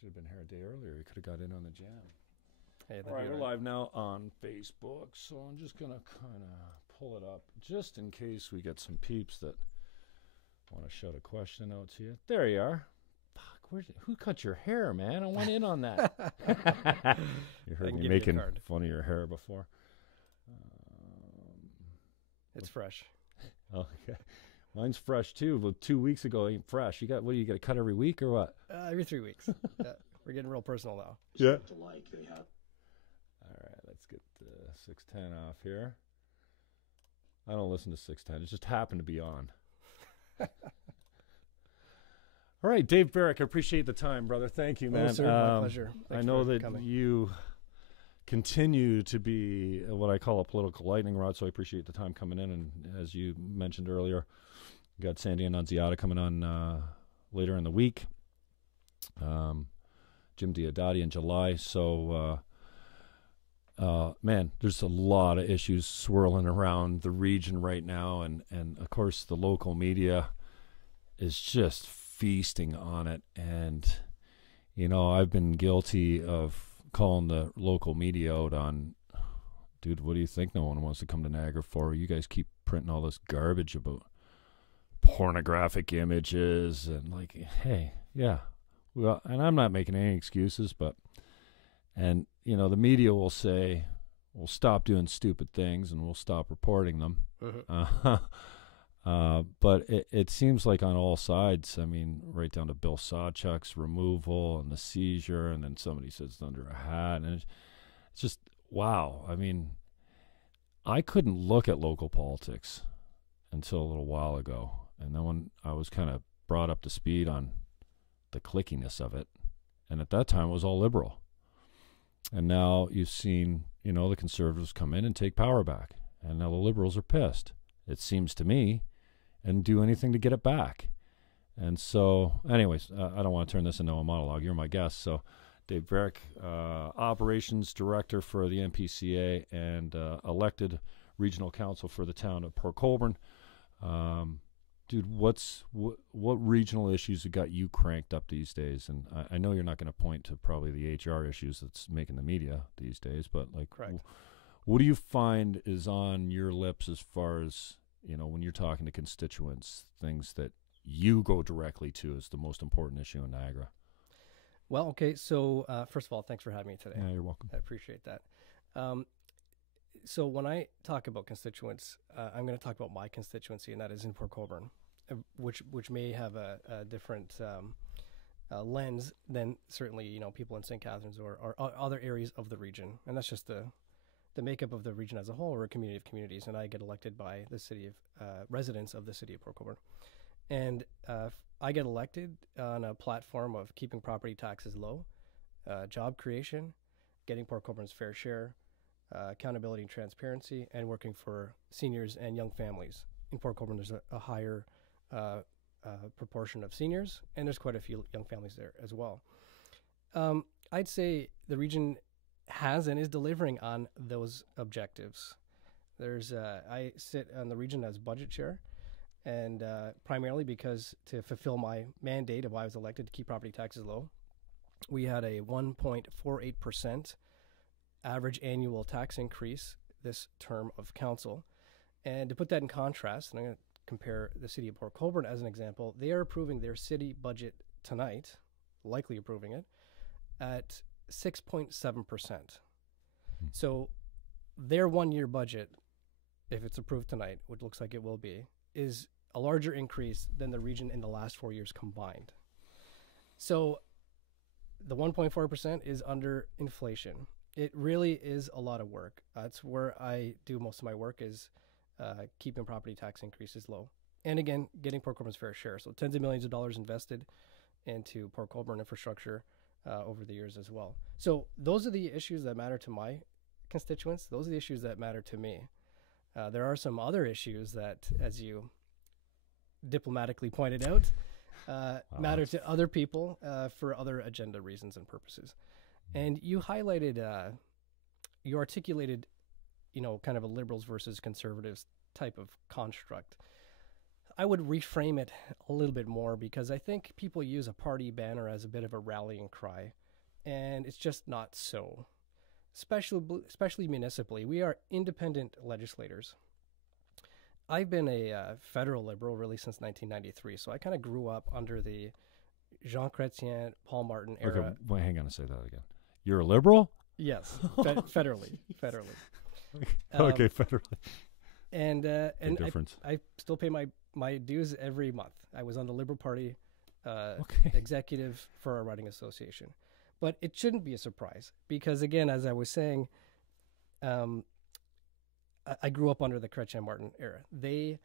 Should have been here a day earlier. You could have got in on the jam. Hey, All right, we're live now on Facebook, so I'm just going to kind of pull it up just in case we get some peeps that want to shout a question out to you. There you are. Fuck, who cut your hair, man? I went in on that. You heard me making fun of your hair before. It's fresh. Okay. Mine's fresh, too. Well, 2 weeks ago, ain't fresh. You got, what, you got to cut every week or what? Every 3 weeks. Yeah, we're getting real personal now. Yeah. All right, let's get 610 off here. I don't listen to 610. It just happened to be on. All right, Dave Barrick, I appreciate the time, brother. Thank you, man. Oh, sir, my pleasure. Thanks I know that coming. you continue to be what I call a political lightning rod, so I appreciate the time coming in. And as you mentioned earlier, you got Sandy Annunziata coming on later in the week. Jim Diodati in July. So, man, there's a lot of issues swirling around the region right now. And of course, the local media is just feasting on it. And, you know, I've been guilty of calling the local media out on, dude, what do you think no one wants to come to Niagara for? You guys keep printing all this garbage about pornographic images and like, hey, yeah. Well, and I'm not making any excuses, but, and, you know, the media will say, we'll stop doing stupid things and we'll stop reporting them. But it seems like on all sides, I mean, right down to Bill Sawchuk's removal and the seizure, and then somebody sits under a hat, and it's just, wow. I mean, I couldn't look at local politics until a little while ago. And then when I was kind of brought up to speed on the clickiness of it, and at that time it was all liberal. And now you've seen, you know, the conservatives come in and take power back, and now the liberals are pissed, it seems to me, and do anything to get it back. And so, anyways, I don't want to turn this into a monologue. You're my guest. So, Dave Barrick, operations director for the NPCA and elected regional council for the town of Port Colborne. Dude, what regional issues have got you cranked up these days? And I know you're not going to point to probably the HR issues that's making the media these days, but like, what do you find is on your lips as far as, you know, when you're talking to constituents, things that you go directly to as the most important issue in Niagara? Well, okay, so first of all, thanks for having me today. Yeah, you're welcome. I appreciate that. So when I talk about constituents, I'm going to talk about my constituency, and that is in Port Colborne, which may have a different lens than certainly, you know, people in St. Catharines or other areas of the region. And that's just the makeup of the region as a whole. We're a community of communities, and I get elected by the city of residents of the city of Port Colborne. And I get elected on a platform of keeping property taxes low, job creation, getting Port Colborne's fair share, accountability and transparency, and working for seniors and young families. In Port Colborne, there's a higher proportion of seniors, and there's quite a few young families there as well. I'd say the region has and is delivering on those objectives. I sit on the region as budget chair, and primarily because to fulfill my mandate of why I was elected to keep property taxes low, we had a 1.48% average annual tax increase this term of council. And to put that in contrast, and I'm going to compare the city of Port Colborne as an example, they are approving their city budget tonight, likely approving it, at 6.7%. So their 1 year budget, if it's approved tonight, which looks like it will be, is a larger increase than the region in the last 4 years combined. So the 1.4% is under inflation. It really is a lot of work. That's where I do most of my work, is keeping property tax increases low. And again, getting Port Colborne's fair share. So tens of millions of dollars invested into Port Colborne infrastructure over the years as well. So those are the issues that matter to my constituents. Those are the issues that matter to me. There are some other issues that, as you diplomatically pointed out, matter to other people for other agenda reasons and purposes. And you highlighted, you articulated, you know, kind of a liberals versus conservatives type of construct. I would reframe it a little bit more, because I think people use a party banner as a bit of a rallying cry, and it's just not so. Especially municipally, we are independent legislators. I've been a federal liberal really since 1993, so I kind of grew up under the Jean Chrétien, Paul Martin era. Okay, wait, hang on, say that again. You're a liberal? Yes, federally. Okay, federally. And difference. I still pay my dues every month. I was on the Liberal Party executive for our riding association. But it shouldn't be a surprise, because, again, as I was saying, I grew up under the Chrétien-Martin era. They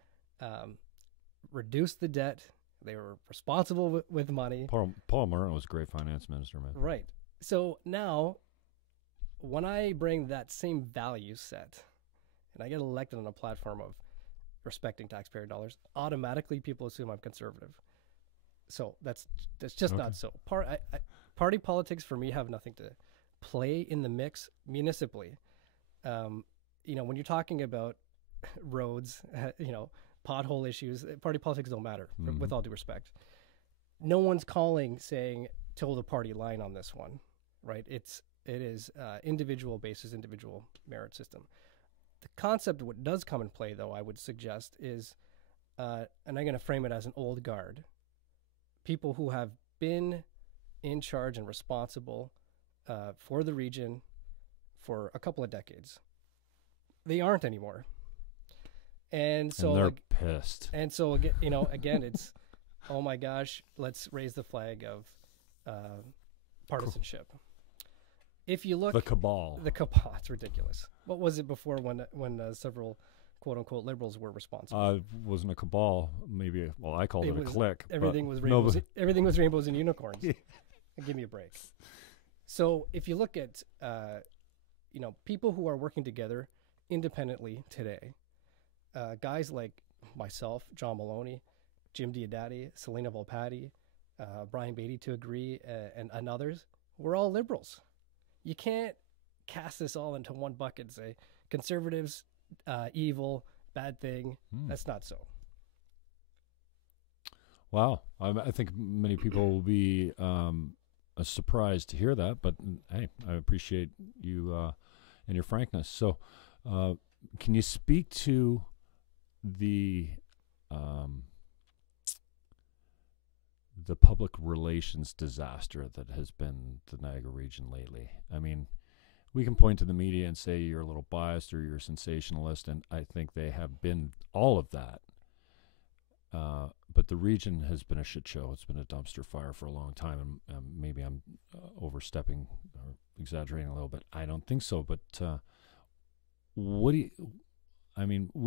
reduced the debt. They were responsible with money. Paul Martin was a great finance minister, man. Right. So now, when I bring that same value set, and I get elected on a platform of respecting taxpayer dollars, automatically people assume I'm conservative. So that's just not so. Party politics for me have nothing to play in the mix municipally. When you're talking about roads, pothole issues, party politics don't matter, with all due respect. No one's calling saying toe the party line on this one, right? It is individual basis, individual merit system. The concept of what does come in play, though, I would suggest is, and I'm going to frame it as an old guard, people who have been in charge and responsible for the region for a couple of decades. They aren't anymore. And so they're pissed. And so, again, it's, oh my gosh, let's raise the flag of partisanship. If you look, the cabal, it's ridiculous. What was it before when several quote unquote liberals were responsible? Wasn't a cabal, maybe. Well, I called it a clique. Everything was rainbows. Everything was rainbows and unicorns. Give me a break. So if you look at people who are working together independently today, guys like myself, John Maloney, Jim Diodati, Selena Volpatti, Brian Beatty to agree, and others, we're all liberals. You can't cast this all into one bucket and say conservatives, evil, bad thing. That's not so. Wow. I think many people will be surprised to hear that, but hey, I appreciate you and your frankness. So can you speak to the public relations disaster that has been the Niagara region lately? I mean, we can point to the media and say you're a little biased or you're a sensationalist, and I think they have been all of that. But the region has been a shit show. It's been a dumpster fire for a long time, and maybe I'm overstepping or exaggerating a little bit. I don't think so, but we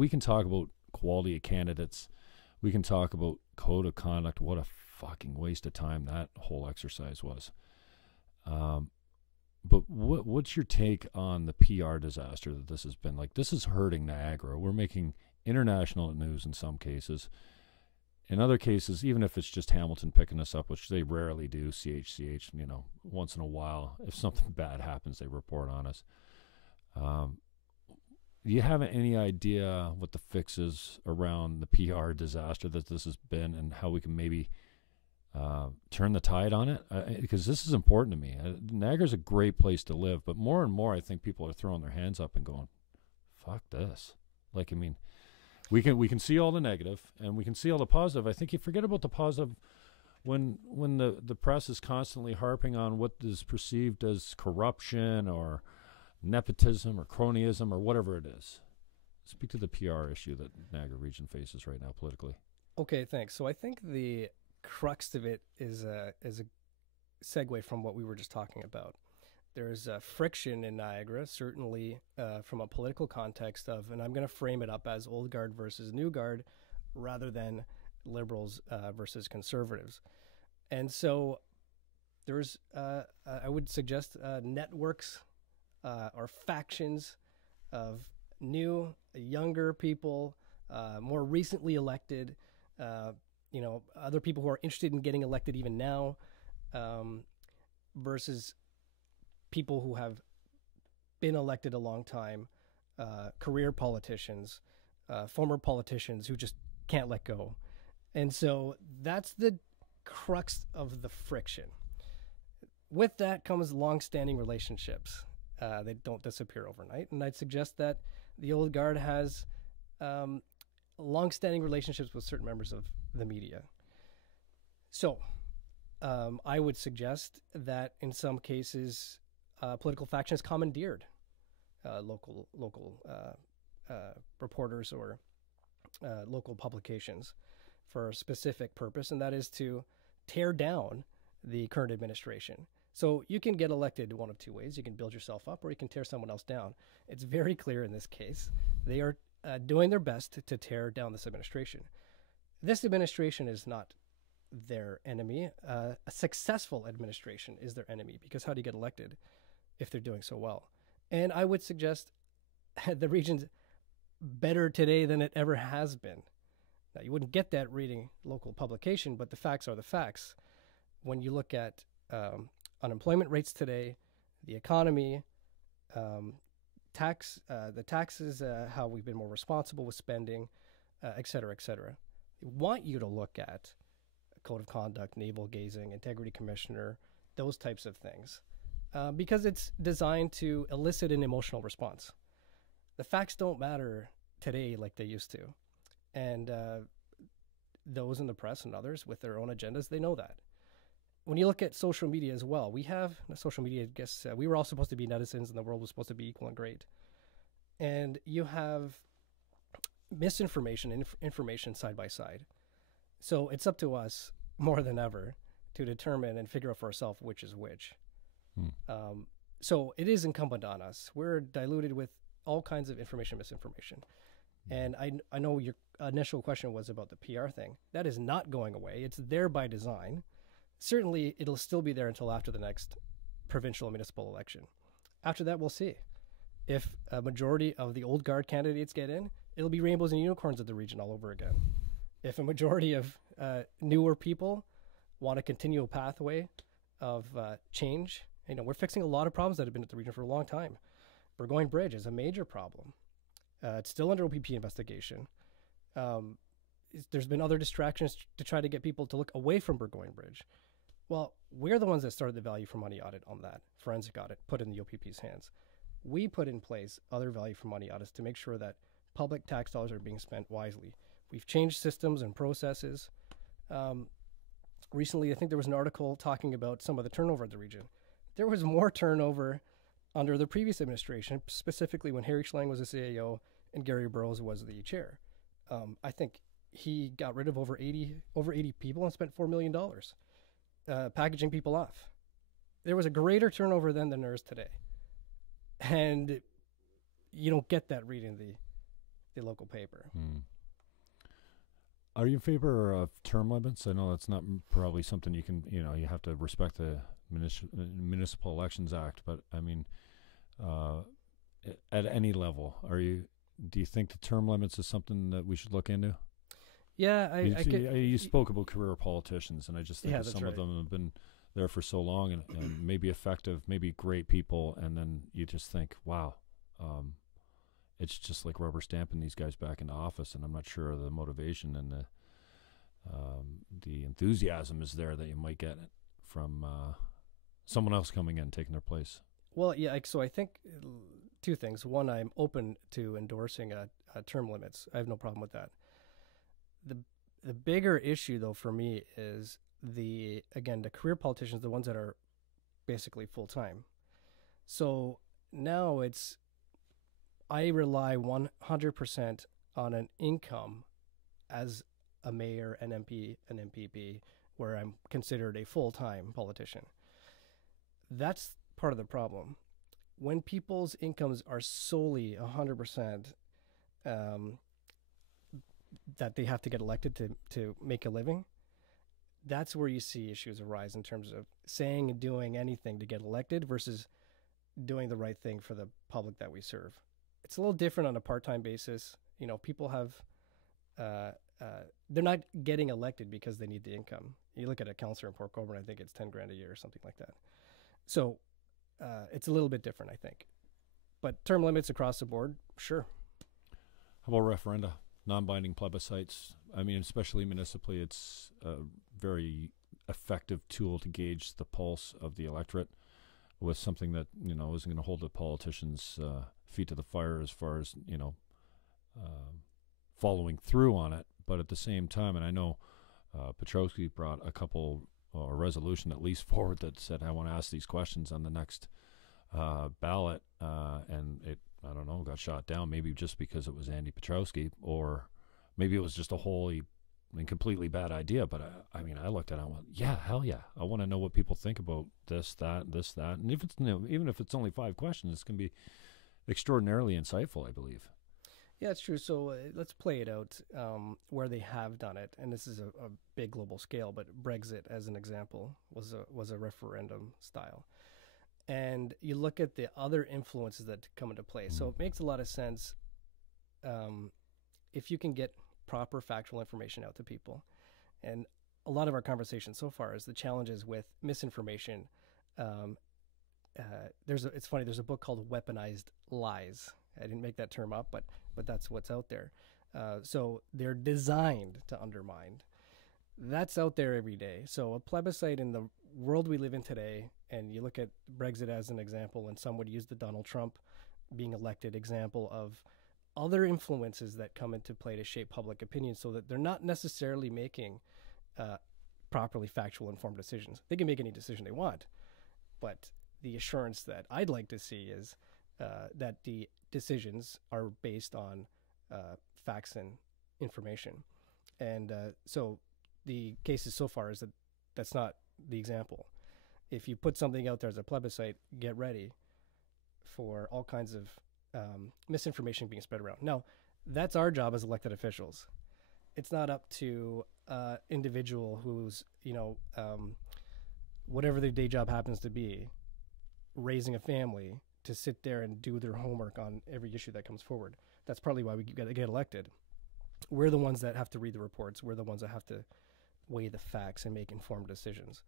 can talk about quality of candidates. We can talk about code of conduct. What a fucking waste of time that whole exercise was. But what's your take on the PR disaster that this has been? Like, this is hurting Niagara. We're making international news in some cases. In other cases, even if it's just Hamilton picking us up, which they rarely do, CHCH, once in a while, if something bad happens, they report on us. Do you have any idea what the fix is around the PR disaster that this has been, and how we can maybe turn the tide on it? Because this is important to me. Niagara's a great place to live, but more and more I think people are throwing their hands up and going, fuck this. Like, I mean, we can see all the negative and we can see all the positive. I think you forget about the positive when the press is constantly harping on what is perceived as corruption or nepotism or cronyism or whatever it is. Speak to the PR issue that Niagara region faces right now politically. Okay, thanks. So I think the crux of it is a segue from what we were just talking about. There's friction in Niagara, certainly from a political context of, and I'm going to frame it up as old guard versus new guard rather than liberals versus conservatives. And so there's, I would suggest networks or factions of new, younger people, more recently elected, other people who are interested in getting elected even now, versus people who have been elected a long time, career politicians, former politicians who just can't let go. And so that's the crux of the friction. With that comes long-standing relationships. They don't disappear overnight. And I'd suggest that the old guard has long-standing relationships with certain members of the media. So I would suggest that in some cases, political factions commandeered local reporters or local publications for a specific purpose, and that is to tear down the current administration. So you can get elected one of two ways. You can build yourself up or you can tear someone else down. It's very clear in this case. They are doing their best to tear down this administration. This administration is not their enemy. A successful administration is their enemy, because how do you get elected if they're doing so well? And I would suggest the region's better today than it ever has been. Now, you wouldn't get that reading local publication, but the facts are the facts. When you look at unemployment rates today, the economy, the taxes, how we've been more responsible with spending, et cetera, et cetera. They want you to look at code of conduct, navel gazing, integrity commissioner, those types of things, because it's designed to elicit an emotional response. The facts don't matter today like they used to. And those in the press and others with their own agendas, they know that. When you look at social media as well, we have social media, I guess we were all supposed to be netizens and the world was supposed to be equal and great. And you have misinformation and information side by side. So it's up to us more than ever to determine and figure out for ourselves which is which. So it is incumbent on us. We're diluted with all kinds of information, misinformation. And I know your initial question was about the PR thing. That is not going away. It's there by design. Certainly, it'll still be there until after the next provincial and municipal election. After that, we'll see. If a majority of the old guard candidates get in, it'll be rainbows and unicorns of the region all over again. If a majority of newer people want a continual pathway of change, we're fixing a lot of problems that have been at the region for a long time. Burgoyne Bridge is a major problem. It's still under OPP investigation. There's been other distractions to try to get people to look away from Burgoyne Bridge. Well, we're the ones that started the value for money audit on that, forensic audit, put in the OPP's hands. We put in place other value for money audits to make sure that public tax dollars are being spent wisely. We've changed systems and processes. Recently, I think there was an article talking about some of the turnover in the region. There was more turnover under the previous administration, specifically when Harry Schlang was the CAO and Gary Burrows was the chair. I think he got rid of over 80 people and spent $4 million packaging people off. There was a greater turnover then than there is today. And you don't get that reading the local paper. Are you in favor of term limits? I know that's not probably something you can, you have to respect the Municipal Elections Act, but I mean, at any level, do you think the term limits is something that we should look into? Yeah, you spoke about career politicians, and I just think some of them have been there for so long and maybe effective, maybe great people, and then you just think, wow, it's just like rubber stamping these guys back into office, and I'm not sure the motivation and the enthusiasm is there that you might get from someone else coming in, taking their place. Well, yeah, so I think two things. One, I'm open to endorsing term limits. I have no problem with that. The bigger issue, though, for me is the career politicians, the ones that are basically full-time. So now I rely 100% on an income as a mayor, an MP, an MPP, where I'm considered a full-time politician. That's part of the problem. When people's incomes are solely 100% that they have to get elected to make a living, that's where you see issues arise in terms of saying and doing anything to get elected versus doing the right thing for the public that we serve. It's a little different on a part-time basis. People have, they're not getting elected because they need the income. You look at a councillor in Port Colborne, I think it's $10,000 a year or something like that. So it's a little bit different, I think. But term limits across the board, sure. How about referenda? non-binding plebiscites. I mean, especially municipally, it's a very effective tool to gauge the pulse of the electorate with something that, you know, isn't going to hold the politicians' feet to the fire as far as, you know, following through on it. But at the same time, and I know Petrowski brought a couple a resolution at least forward that said, I want to ask these questions on the next ballot, and it, I don't know, got shot down, maybe just because it was Andy Petrowski, or maybe it was just a wholly and completely bad idea. But I mean, I looked at it and went, yeah, hell yeah, I want to know what people think about this, that, and if it's, you know, even if it's only 5 questions, it's going to be extraordinarily insightful, I believe. Yeah, it's true. So let's play it out where they have done it, and this is a big global scale. But Brexit, as an example, was a referendum style, and you look at the other influences that come into play. So it makes a lot of sense if you can get proper factual information out to people. And a lot of our conversation so far is the challenges with misinformation. It's funny. There's a book called Weaponized Lies. I didn't make that term up, but that's what's out there. So they're designed to undermine. That's out there every day. So a plebiscite in the world we live in today, and you look at Brexit as an example, and some would use the Donald Trump being elected example of other influences that come into play to shape public opinion, so that they're not necessarily making properly factual, informed decisions. They can make any decision they want, but the assurance that I'd like to see is that the decisions are based on facts and information. And so the cases so far is that that's not the example. If you put something out there as a plebiscite, get ready for all kinds of misinformation being spread around. Now, that's our job as elected officials. It's not up to individual who's, whatever their day job happens to be, raising a family, to sit there and do their homework on every issue that comes forward. That's partly why we get elected. We're the ones that have to read the reports. We're the ones that have to weigh the facts and make informed decisions.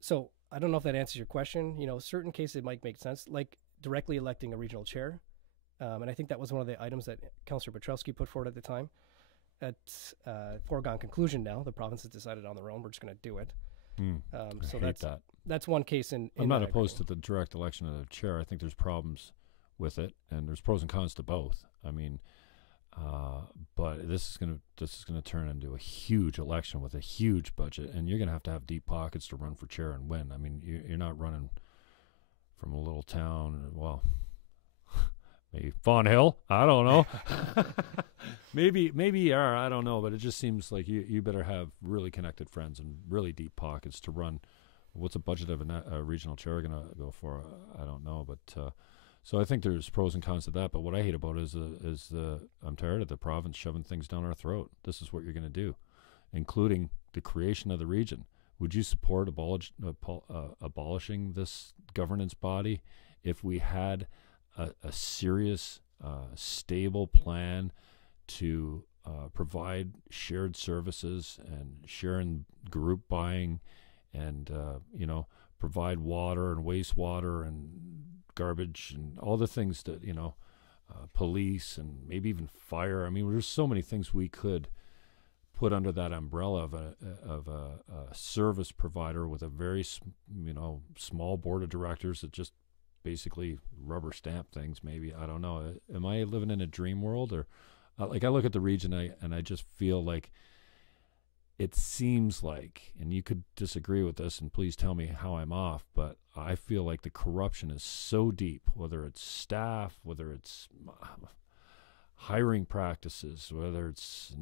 So I don't know if that answers your question. Certain cases it might make sense, like directly electing a regional chair. And I think that was one of the items that Councillor Petrowski put forward at the time. At foregone conclusion now, the province has decided on their own. We're just going to do it. So that's one case in I'm not opposed to the direct election of the chair. I think there's problems with it, and there's pros and cons to both. I mean, but this is gonna turn into a huge election with a huge budget, and you're gonna have deep pockets to run for chair and win. I mean, you're not running from a little town. Well, maybe Fawn Hill. I don't know. maybe you are. I don't know. But it just seems like you better have really connected friends and really deep pockets to run. What's a budget of a regional chair going to go for? I don't know. But so I think there's pros and cons to that. But what I hate about it is I'm tired of the province shoving things down our throat. This is what you're going to do, including the creation of the region. Would you support abolishing this governance body if we had a serious, stable plan to provide shared services and sharing group buying and, provide water and wastewater and garbage and all the things that, police and maybe even fire. I mean, there's so many things we could put under that umbrella of a service provider with a very, small board of directors that just basically rubber stamp things. Maybe, I don't know. Am I living in a dream world? Or I look at the region and I just feel like it seems like, and you could disagree with this and please tell me how I'm off, but I feel like the corruption is so deep, whether it's staff, whether it's hiring practices, whether it's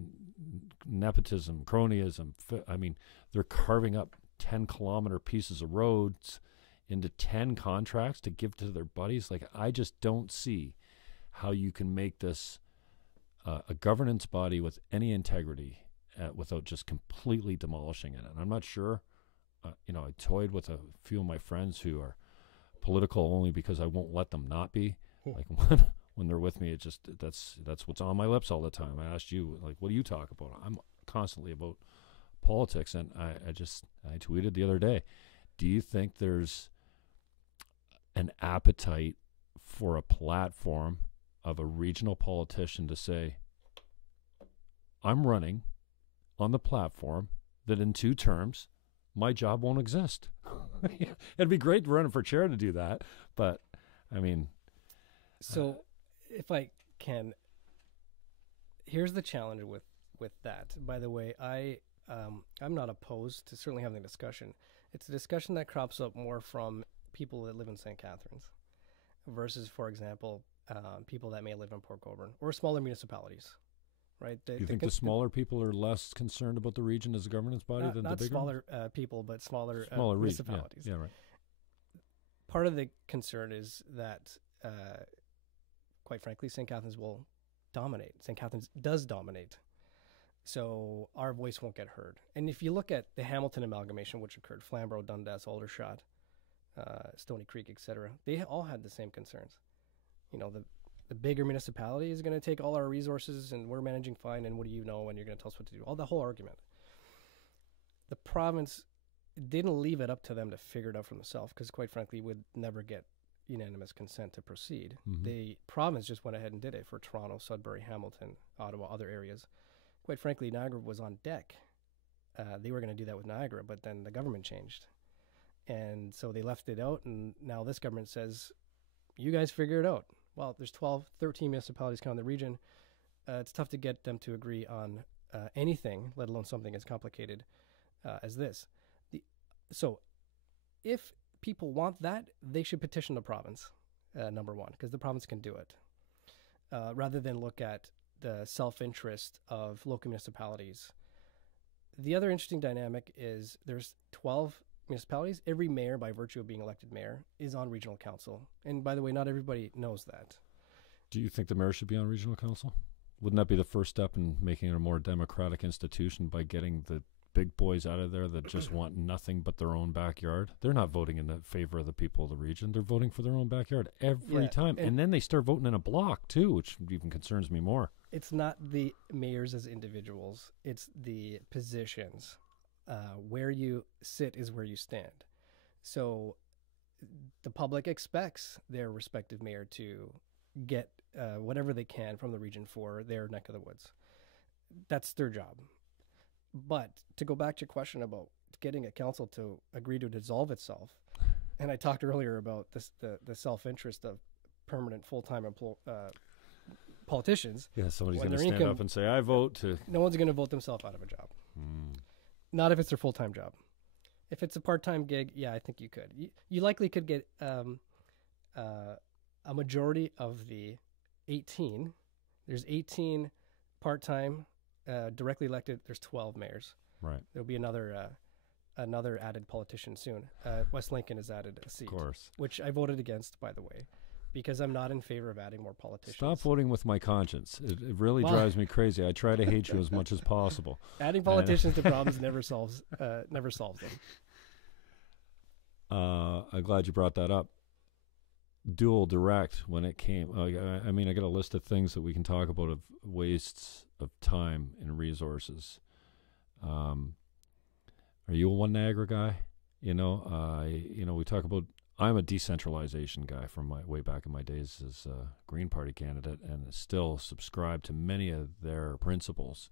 nepotism, cronyism. I mean, they're carving up 10-kilometer pieces of roads into 10 contracts to give to their buddies. Like, I just don't see how you can make this a governance body with any integrity without just completely demolishing it. And I'm not sure. I toyed with a few of my friends who are political only because I won't let them not be. Like when they're with me, it just that's what's on my lips all the time. I asked you, like, what do you talk about? I'm constantly about politics, and I tweeted the other day. Do you think there's an appetite for a platform of a regional politician to say, I'm running on the platform that in 2 terms, my job won't exist. It'd be great running for chair to do that, but I mean. So if I can, here's the challenge with that. By the way, I'm not opposed to certainly having a discussion. It's a discussion that crops up more from people that live in St. Catharines versus, for example, people that may live in Port Colborne or smaller municipalities, right? Do you think the smaller people are less concerned about the region as a governance body than the bigger? Not smaller people, but smaller municipalities. Yeah, right. Part of the concern is that, quite frankly, St. Catharines will dominate. St. Catharines does dominate. So our voice won't get heard. And if you look at the Hamilton amalgamation, which occurred, Flamborough, Dundas, Aldershot, Stony Creek, etc., they all had the same concerns. You know, the bigger municipality is going to take all our resources and we're managing fine, and what do you know, and you're going to tell us what to do. All the whole argument. The province didn't leave it up to them to figure it out for themselves, because quite frankly, would never get unanimous consent to proceed. Mm-hmm. The province just went ahead and did it for Toronto, Sudbury, Hamilton, Ottawa, other areas. Quite frankly, Niagara was on deck. They were going to do that with Niagara, but then the government changed. And so they left it out, and now this government says, you guys figure it out. Well, there's 12, 13 municipalities kind of in the region. It's tough to get them to agree on anything, let alone something as complicated as this. So if people want that, they should petition the province, number one, because the province can do it, rather than look at the self-interest of local municipalities. The other interesting dynamic is there's 12 municipalities. Every mayor, by virtue of being elected mayor, is on regional council. And by the way, not everybody knows that. Do you think the mayor should be on regional council? Wouldn't that be the first step in making it a more democratic institution by getting the big boys out of there that just want nothing but their own backyard? They're not voting in the favor of the people of the region. They're voting for their own backyard every time. And then they start voting in a block, too, which even concerns me more. It's not the mayors as individuals. It's the positions. Where you sit is where you stand. So the public expects their respective mayor to get whatever they can from the region for their neck of the woods. That's their job. But to go back to your question about getting a council to agree to dissolve itself, and I talked earlier about this, the self-interest of permanent full-time politicians. Yeah, somebody's going to stand up and say, I vote to... No one's going to vote themselves out of a job. Not if it's their full-time job. If it's a part-time gig, yeah, I think you could. You likely could get a majority of the 18. There's 18 part-time directly elected. There's 12 mayors. Right. There'll be another added politician soon. West Lincoln has added a seat. Of course. Which I voted against, by the way, because I'm not in favor of adding more politicians. Stop voting with my conscience. It really drives me crazy. I try to hate you as much as possible. Adding politicians to problems never solves them. I'm glad you brought that up. Dual direct, when it came, I mean, I got a list of things that we can talk about of wastes of time and resources. Are you a one Niagara guy? We talk about, I'm a decentralization guy from my way back in my days as a Green Party candidate, and still subscribe to many of their principles.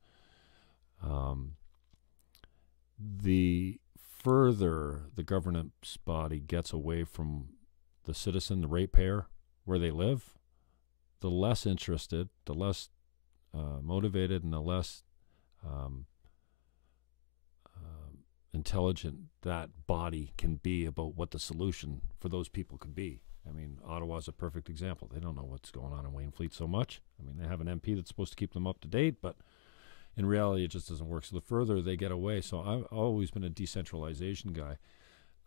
The further the governance body gets away from the citizen, the ratepayer, where they live, the less interested, the less motivated, and the less intelligent that body can be about what the solution for those people could be. I mean, Ottawa's a perfect example. They don't know what's going on in Waynflete so much. I mean, they have an MP that's supposed to keep them up to date, but in reality, it just doesn't work. So the further they get away, so I've always been a decentralization guy.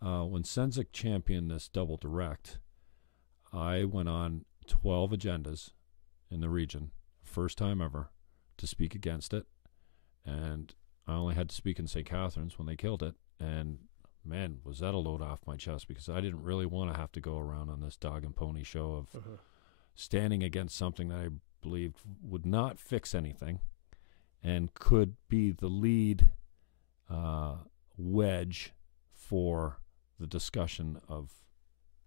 When Senzik championed this double direct, I went on 12 agendas in the region, first time ever, to speak against it. And I only had to speak in St. Catharines when they killed it. And man, was that a load off my chest, because I didn't really want to have to go around on this dog and pony show of standing against something that I believed would not fix anything and could be the lead wedge for the discussion of,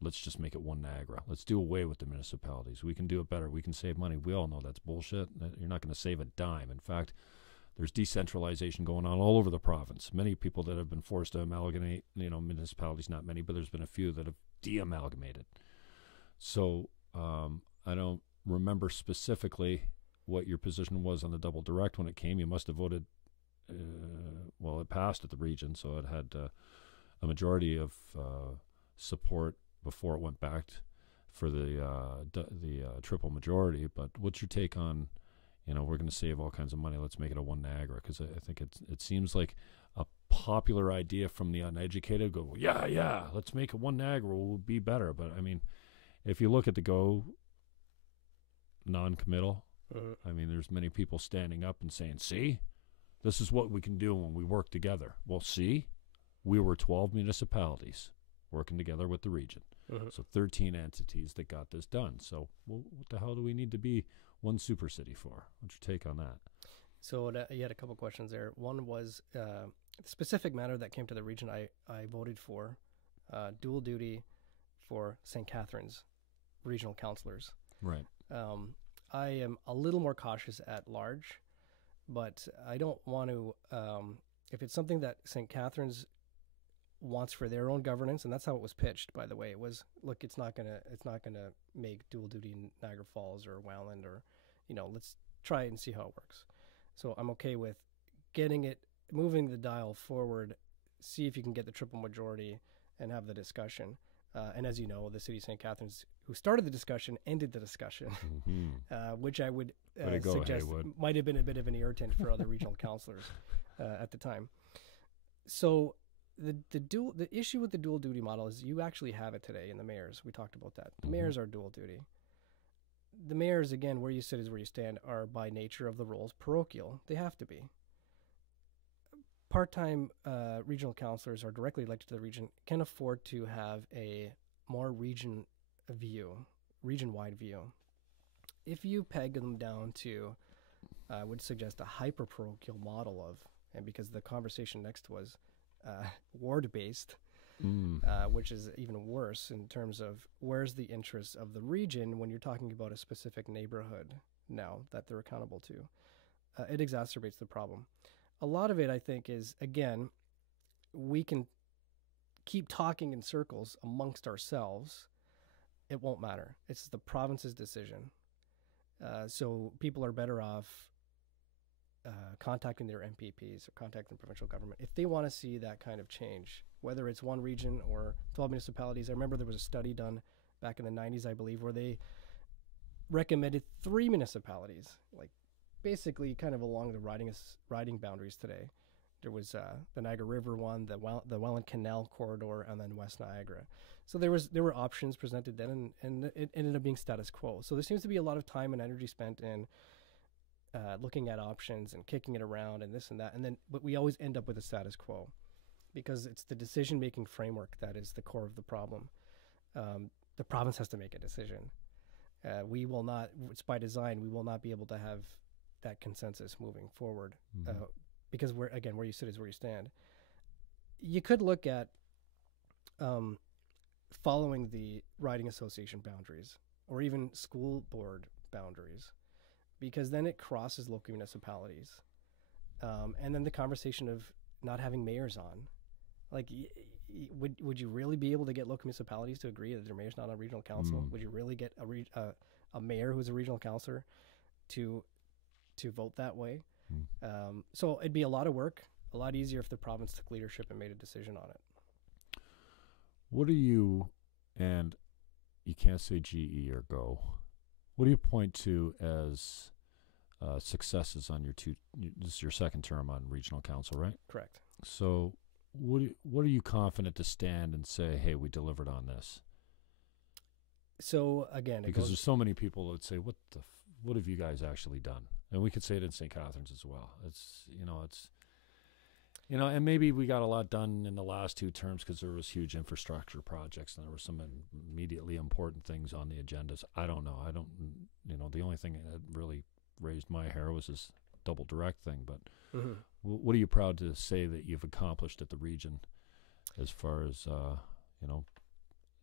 let's just make it one Niagara. Let's do away with the municipalities. We can do it better. We can save money. We all know that's bullshit. You're not going to save a dime. In fact, There's decentralization going on all over the province. Many people that have been forced to amalgamate, municipalities, not many, but there's been a few that have de-amalgamated. So I don't remember specifically what your position was on the double direct when it came. You must have voted, it passed at the region, so it had a majority of support before it went back for the triple majority. But what's your take on, we're going to save all kinds of money, let's make it a one Niagara? Because I think it seems like a popular idea from the uneducated. Go, yeah, let's make it one Niagara, will be better. But I mean, if you look at the Go non-committal, there's many people standing up and saying, see, this is what we can do when we work together. Well, see, we were 12 municipalities working together with the region. So 13 entities that got this done. So what the hell do we need to be one super city for? What's your take on that? So you had a couple questions there. One was the specific matter that came to the region. I voted for dual duty for St. Catharines regional councillors. Right. I am a little more cautious at large, but I don't want to, if it's something that St. Catharines wants for their own governance, and that's how it was pitched, by the way. It was, look, it's not gonna make dual duty in Niagara Falls or Welland, or, let's try it and see how it works. So I'm okay with moving the dial forward, see if you can get the triple majority and have the discussion. And as you know, the city of St. Catharines, who started the discussion, ended the discussion, which I would suggest might have been a bit of an irritant for other regional councillors at the time. So the issue with the dual duty model is you actually have it today in the mayors. We talked about that. The mayors are dual duty. The mayors, again, where you sit is where you stand, are by nature of the roles parochial. They have to be. Part-time regional councillors are directly elected to the region, can afford to have a more region-wide view. If you peg them down to, I would suggest a hyper-parochial model of, and because the conversation next was ward-based, which is even worse in terms of where's the interest of the region when you're talking about a specific neighborhood now that they're accountable to. It exacerbates the problem. A lot of it, I think, is, again, we can keep talking in circles amongst ourselves. It won't matter. It's the province's decision. So people are better off contacting their MPPs or contacting the provincial government if they want to see that kind of change, whether it's one region or 12 municipalities. I remember there was a study done back in the 90s, I believe, where they recommended 3 municipalities, like basically kind of along the riding boundaries today. There was the Niagara River one, the Welland Canal corridor, and then West Niagara. So there were options presented then, and it ended up being status quo. So there seems to be a lot of time and energy spent in looking at options and kicking it around and this and that, but we always end up with a status quo because it's the decision-making framework that is the core of the problem. The province has to make a decision. We will not, it's by design, we will not be able to have that consensus moving forward because where you sit is where you stand. You could look at following the riding association boundaries or even school board boundaries, because then it crosses local municipalities. And then the conversation of not having mayors on. Like, would you really be able to get local municipalities to agree that their mayor's not on regional council? Would you really get a mayor who's a regional councillor to vote that way? So it'd be a lot of work, a lot easier if the province took leadership and made a decision on it. What do you, and you can't say GE or Go, what do you point to as successes on this is your second term on regional council, right? Correct. So what are you confident to stand and say, hey, we delivered on this? So again, because there's so many people that say, what have you guys actually done? And we could say it in St. Catharines as well. And maybe we got a lot done in the last 2 terms because there was huge infrastructure projects and there were some immediately important things on the agendas. I don't know. The only thing that really raised my hair was this double direct thing. But what are you proud to say that you've accomplished at the region as far as,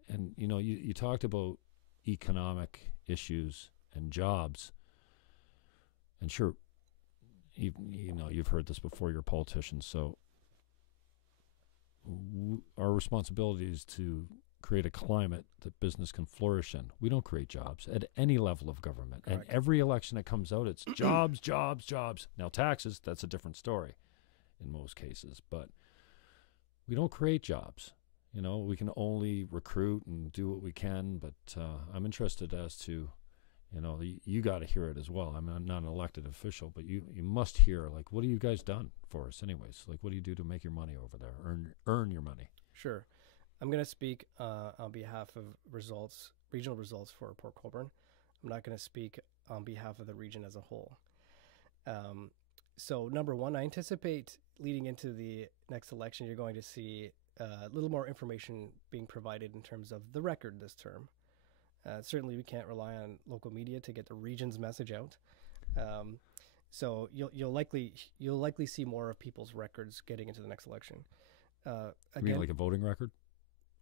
and, you talked about economic issues and jobs. And sure, you've heard this before, you're politicians, so our responsibility is to create a climate that business can flourish in. We don't create jobs at any level of government. Correct. And every election that comes out, it's jobs, jobs, jobs. Now, taxes, that's a different story in most cases. But we don't create jobs. We can only recruit and do what we can. But I'm interested as to, you got to hear it as well. I'm not an elected official, but you must hear, like, what have you guys done for us anyways? Like, what do you do to make your money over there, earn your money? Sure. I'm going to speak on behalf of regional results for Port Colborne. I'm not going to speak on behalf of the region as a whole. So number one, I anticipate leading into the next election, you're going to see a little more information being provided in terms of the record this term. Certainly we can't rely on local media to get the region's message out. So you'll likely see more of people's records getting into the next election. You mean like a voting record?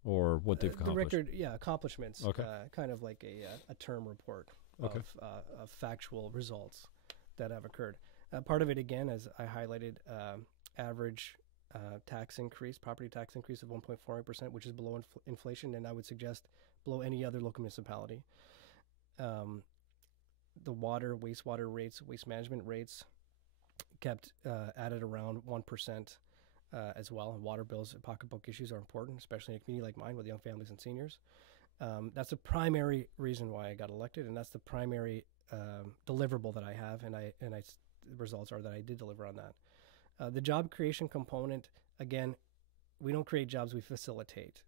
Or what they've accomplished? The record, accomplishments. Okay. Kind of like a term report Okay. of factual results that have occurred. Part of it, again, as I highlighted, average tax increase, property tax increase of 1.48%, which is below inflation, and I would suggest below any other local municipality. The water, wastewater rates, waste management rates kept added around 1%. As well, and water bills and pocketbook issues are important, especially in a community like mine with young families and seniors. That's the primary reason why I got elected, and that's the primary deliverable that I have, and the results are that I did deliver on that. The job creation component, again, we don't create jobs, we facilitate.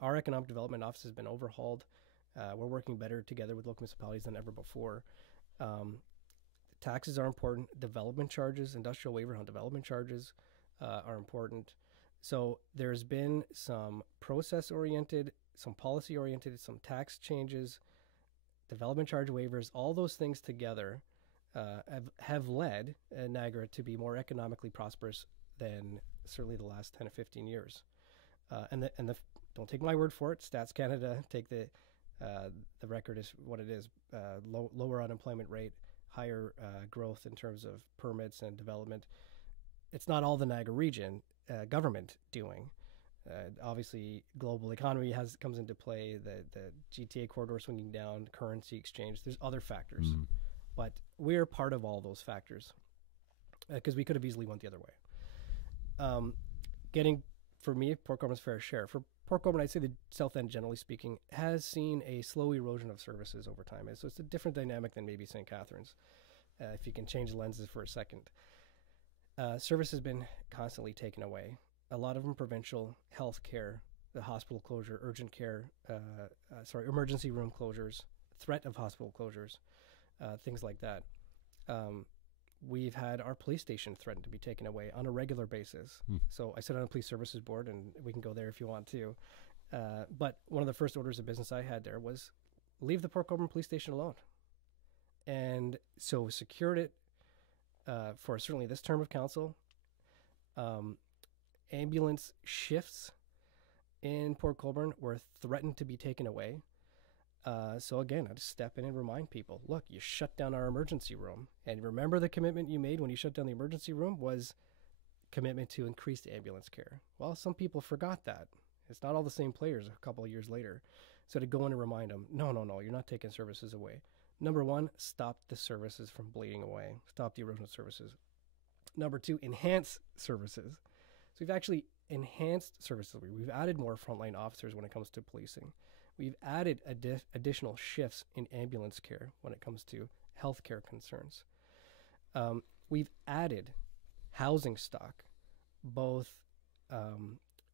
Our economic development office has been overhauled. We're working better together with local municipalities than ever before. Taxes are important. Development charges, industrial waiver on development charges are important. So there's been some process-oriented, some policy-oriented, some tax changes, development charge waivers, all those things together have led Niagara to be more economically prosperous than certainly the last 10 to 15 years. And don't take my word for it. Stats Canada take the record is what it is. Lower unemployment rate, higher growth in terms of permits and development. It's not all the Niagara region government doing. Obviously, global economy comes into play, the GTA corridor swinging down, currency exchange. There's other factors. Mm-hmm. But we're part of all those factors because we could have easily went the other way. Getting, for me, Port Colborne's fair share. For Port Colborne, I'd say the South End, generally speaking, has seen a slow erosion of services over time. So it's a different dynamic than maybe St. Catharines, if you can change lenses for a second. Service has been constantly taken away. A lot of them provincial health care, the hospital closure, urgent care, emergency room closures, threat of hospital closures, things like that. We've had our police station threatened to be taken away on a regular basis. So I sit on a police services board, and we can go there if you want to. But one of the first orders of business I had there was leave the Port Colborne police station alone. And so we secured it for certainly this term of council. Ambulance shifts in Port Colborne were threatened to be taken away. So again, I just step in and remind people, look, you shut down our emergency room. And remember the commitment you made when you shut down the emergency room was commitment to increased ambulance care. Well, some people forgot that. It's not all the same players a couple of years later. So to go in and remind them, no, you're not taking services away. Number one, stop the services from bleeding away. Stop the erosion of services. Number two, enhance services. So we've actually enhanced services. We've added more frontline officers when it comes to policing. We've added additional shifts in ambulance care when it comes to healthcare concerns. We've added housing stock, both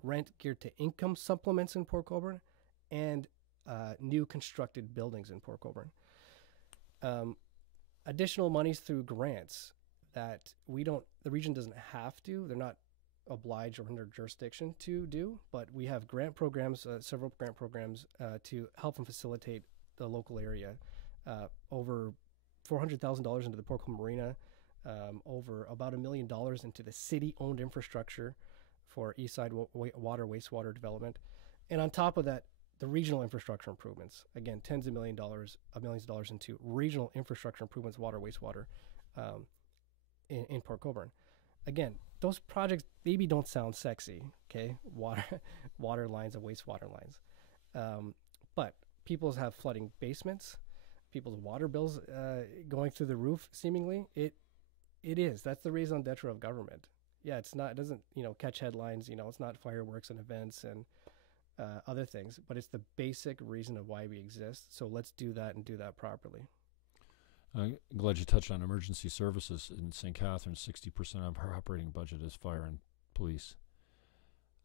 rent geared to income supplements in Port Colborne and new constructed buildings in Port Colborne. Additional monies through grants that the region doesn't have to. They're not obliged or under jurisdiction to do, but we have grant programs, several grant programs to help and facilitate the local area. Over $400,000 into the Port Colborne Marina, over about $1 million into the city-owned infrastructure for Eastside water, wastewater development. And on top of that, the regional infrastructure improvements. Again, tens of millions of dollars into regional infrastructure improvements, water, wastewater. in Port Colborne. Again, those projects maybe don't sound sexy, okay? Water lines and wastewater lines. But people have flooding basements, people's water bills going through the roof, seemingly. It is. That's the raison d'etre of government. Yeah, it doesn't, catch headlines, it's not fireworks and events and other things, but it's the basic reason of why we exist. So let's do that and do that properly. I'm glad you touched on emergency services in St. Catharines. 60% of our operating budget is fire and police.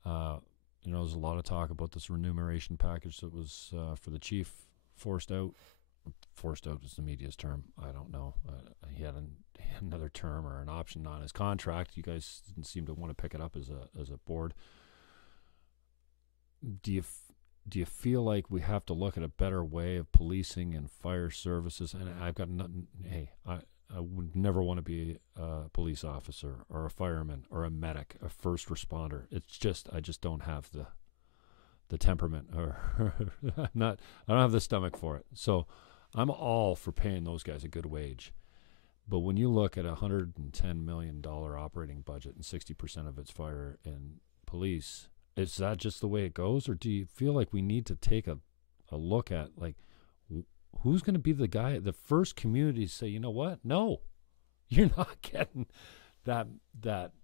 There's a lot of talk about this remuneration package that was for the chief forced out. Forced out is the media's term. I don't know. He had another term or an option on his contract. You guys didn't seem to want to pick it up as a board. Do you feel like we have to look at a better way of policing and fire services? And I've got nothing. Hey, I would never want to be a police officer or a fireman or a medic, a first responder. It's just I just don't have the temperament, or I don't have the stomach for it. So I'm all for paying those guys a good wage. But when you look at a $110 million operating budget and 60% of it's fire and police, is that just the way it goes? Or do you feel like we need to take a look at, like, who's going to be the guy, the first community to say, you know what? No, you're not getting that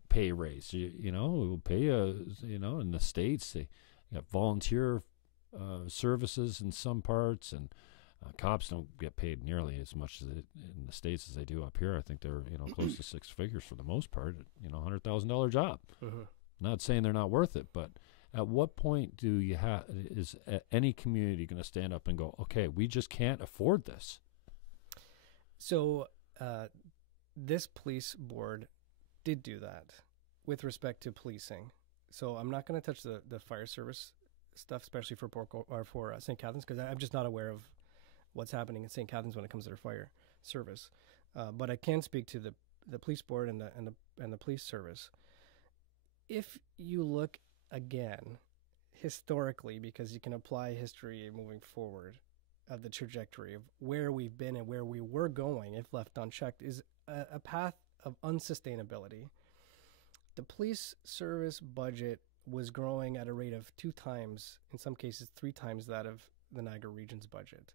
pay raise. We'll pay in the States, they got volunteer services in some parts, and cops don't get paid nearly as much as in the States as they do up here. I think they're close to six figures for the most part. $100,000 job. Not saying they're not worth it, but at what point is any community going to stand up and go, okay, we just can't afford this? So this police board did do that with respect to policing. So I'm not going to touch the fire service stuff, especially for St. Catharines, because I'm just not aware of what's happening in St. Catharines when it comes to their fire service. But I can speak to the police board and the police service. If you look again historically, because you can apply history moving forward of the trajectory of where we've been and where we were going, if left unchecked, is a path of unsustainability. The police service budget was growing at a rate of 2 times, in some cases 3 times that of the Niagara region's budget.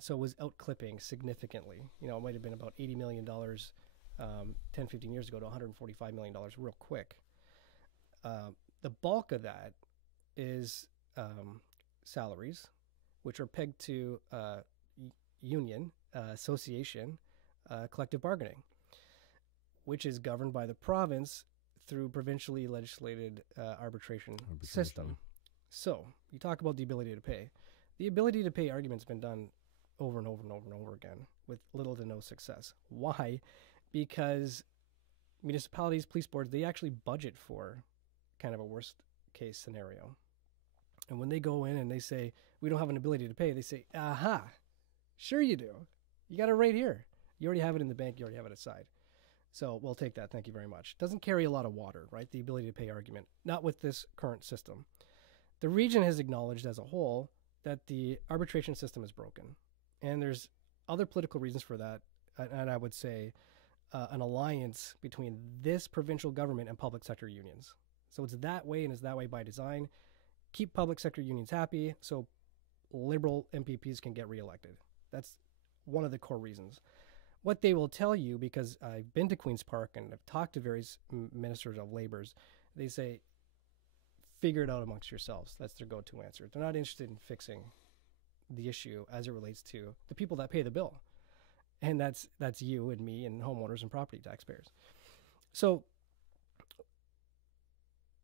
So it was outclipping significantly. It might have been about $80 million 10, 15 years ago to $145 million real quick. The bulk of that is salaries, which are pegged to union, association, collective bargaining, which is governed by the province through provincially legislated arbitration system. So you talk about the ability to pay. The ability to pay argument's been done over and over and over and over again with little to no success. Why? Because municipalities, police boards, they actually budget for kind of a worst case scenario. And when they go in and they say, we don't have an ability to pay, they say, aha, sure you do. You got it right here. You already have it in the bank. You already have it aside. So we'll take that. Thank you very much. Doesn't carry a lot of water, right? The ability to pay argument. Not with this current system. The region has acknowledged as a whole that the arbitration system is broken. And there's other political reasons for that. And I would say an alliance between this provincial government and public sector unions. So it's that way, and it's that way by design. Keep public sector unions happy so Liberal MPPs can get reelected. That's one of the core reasons. What they will tell you, because I've been to Queen's Park and I've talked to various ministers of labors, they say, figure it out amongst yourselves. That's their go-to answer. They're not interested in fixing the issue as it relates to the people that pay the bill. And that's you and me and homeowners and property taxpayers. So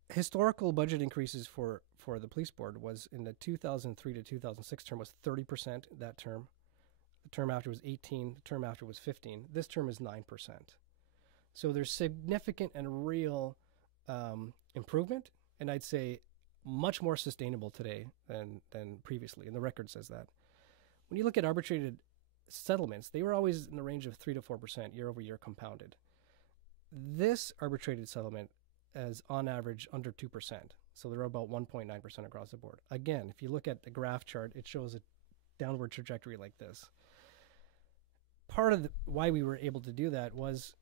historical budget increases for the police board was in the 2003 to 2006 term was 30% that term. The term after was 18, the term after was 15. This term is 9%. So there's significant and real improvement, and I'd say much more sustainable today than previously, and the record says that. When you look at arbitrated settlements, they were always in the range of 3 to 4% year over year compounded. This arbitrated settlement is on average under 2%. So they're about 1.9% across the board. Again, if you look at the graph chart, it shows a downward trajectory like this. Part of why we were able to do that was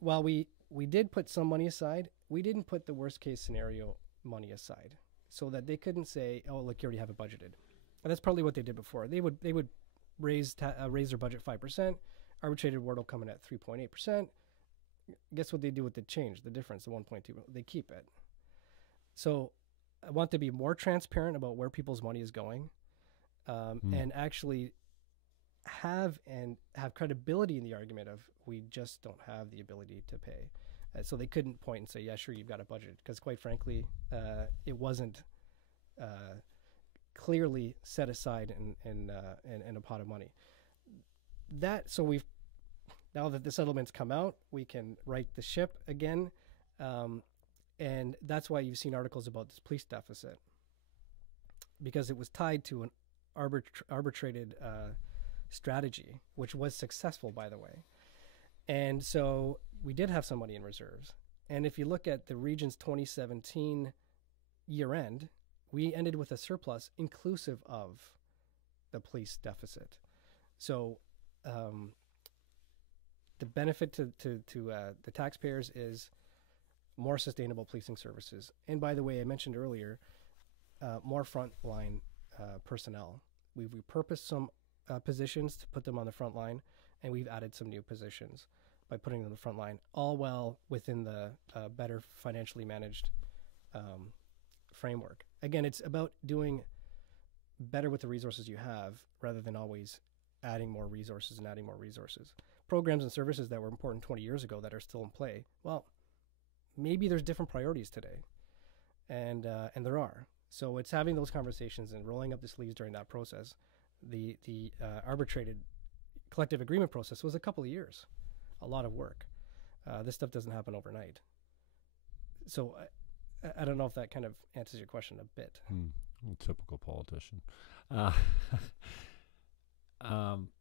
while we did put some money aside, we didn't put the worst case scenario money aside, so that they couldn't say, "Oh, look, you already have it budgeted." And that's probably what they did before. They would raise their budget 5%. Arbitrated award will come in at 3.8%. Guess what they do with the change, the difference, the 1.2? They keep it. So I want to be more transparent about where people's money is going, and actually have credibility in the argument of we just don't have the ability to pay. So they couldn't point and say, yeah, sure, you've got a budget, because quite frankly, it wasn't clearly set aside in a pot of money. So now that the settlements come out, we can right the ship again, and that's why you've seen articles about this police deficit, because it was tied to an arbitrated strategy, which was successful, by the way. And so we did have some money in reserves. And if you look at the region's 2017 year end, we ended with a surplus inclusive of the police deficit. So the benefit to the taxpayers is more sustainable policing services. And by the way, I mentioned earlier, more frontline personnel. We've repurposed some positions to put them on the front line, and we've added some new positions by putting them on the front line, all well within the better financially managed framework. Again, it's about doing better with the resources you have rather than always adding more resources and adding more resources. Programs and services that were important 20 years ago that are still in play, well, maybe there's different priorities today, and there are. So it's having those conversations and rolling up the sleeves during that process. The arbitrated collective agreement process was a couple of years, a lot of work. This stuff doesn't happen overnight. So I don't know if that kind of answers your question a bit. Typical politician. Have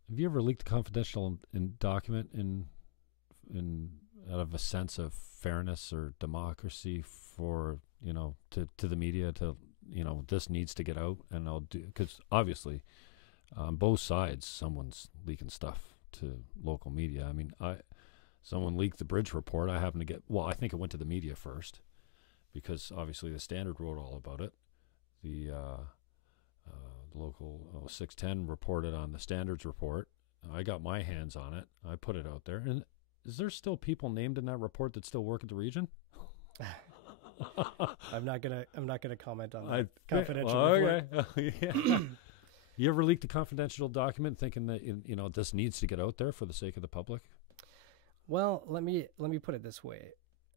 you ever leaked a confidential document in out of a sense of fairness or democracy for, to the media, to, this needs to get out, and I'll do, because obviously on both sides someone's leaking stuff to local media. I mean, someone leaked the bridge report. I happen to get, I think it went to the media first, because obviously the Standard wrote all about it. The local 610 reported on the Standard's report. I got my hands on it. I put it out there. And is there still people named in that report that still work at the region? I'm not gonna comment on that confidential report. Okay. Yeah. You ever leaked a confidential document thinking that this needs to get out there for the sake of the public? Well, let me put it this way.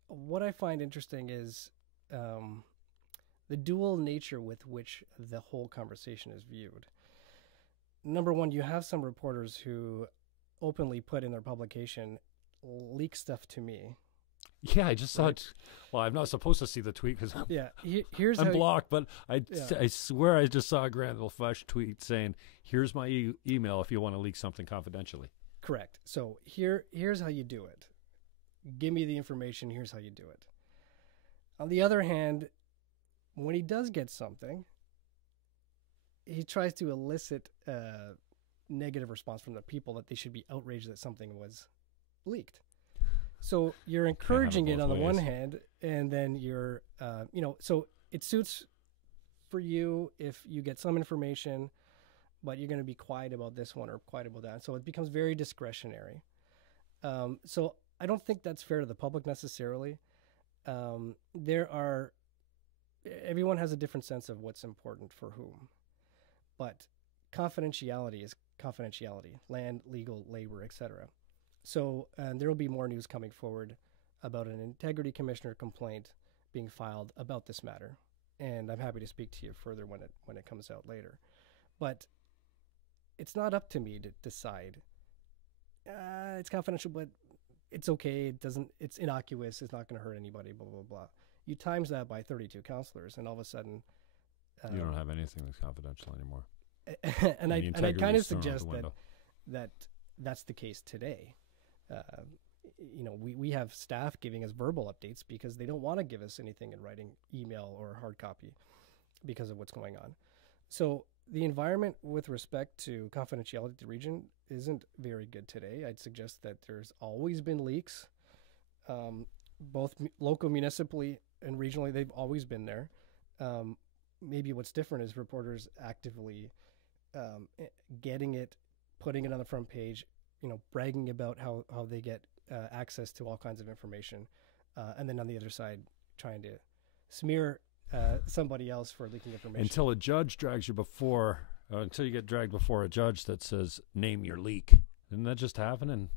What I find interesting is the dual nature with which the whole conversation is viewed. Number one, you have some reporters who openly put in their publication, leak stuff to me. Yeah, I just saw it. Well, I'm not supposed to see the tweet because here's I'm blocked, but I swear I just saw a Granville Flash tweet saying, here's my email if you want to leak something confidentially. Correct. So here's how you do it. Give me the information. Here's how you do it. On the other hand, when he does get something, he tries to elicit a negative response from the people that they should be outraged that something was leaked. So you're encouraging it on the one hand, and then you're, so it suits for you if you get some information, but you're going to be quiet about this one or quiet about that. So it becomes very discretionary. So I don't think that's fair to the public necessarily. Everyone has a different sense of what's important for whom, but confidentiality is confidentiality, land, legal, labor, etc. So there will be more news coming forward about an integrity commissioner complaint being filed about this matter, and I'm happy to speak to you further when it comes out later. But it's not up to me to decide. It's confidential, but it's okay. It's innocuous. It's not going to hurt anybody. Blah blah blah. You times that by 32 counselors, and all of a sudden, you don't have anything that's confidential anymore. and I kind of suggest that's the case today. We have staff giving us verbal updates because they don't want to give us anything in writing, email, or hard copy because of what's going on. So the environment with respect to confidentiality to the region isn't very good today. I'd suggest that there's always been leaks. both local, municipally, and regionally. They've always been there. Maybe what's different is reporters actively getting it, putting it on the front page, bragging about how they get access to all kinds of information, and then on the other side trying to smear somebody else for leaking information. Until a judge drags you until you get dragged before a judge that says, name your leak. Didn't that just happen in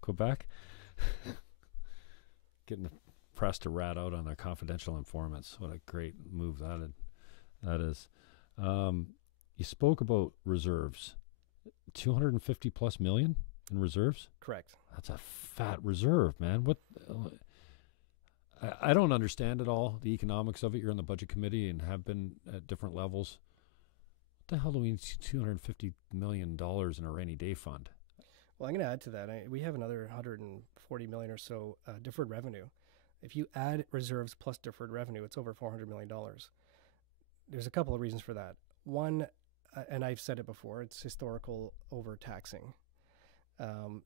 Quebec? Getting the press to rat out on their confidential informants. What a great move that is. You spoke about reserves. 250 plus million in reserves? Correct. That's a fat reserve, man. What? I don't understand at all the economics of it. You're in the budget committee and have been at different levels. What the hell do we need $250 million in a rainy day fund? Well, I'm going to add to that. We have another 140 million or so deferred revenue. If you add reserves plus deferred revenue, it's over $400 million. There's a couple of reasons for that. One, and I've said it before, it's historical overtaxing.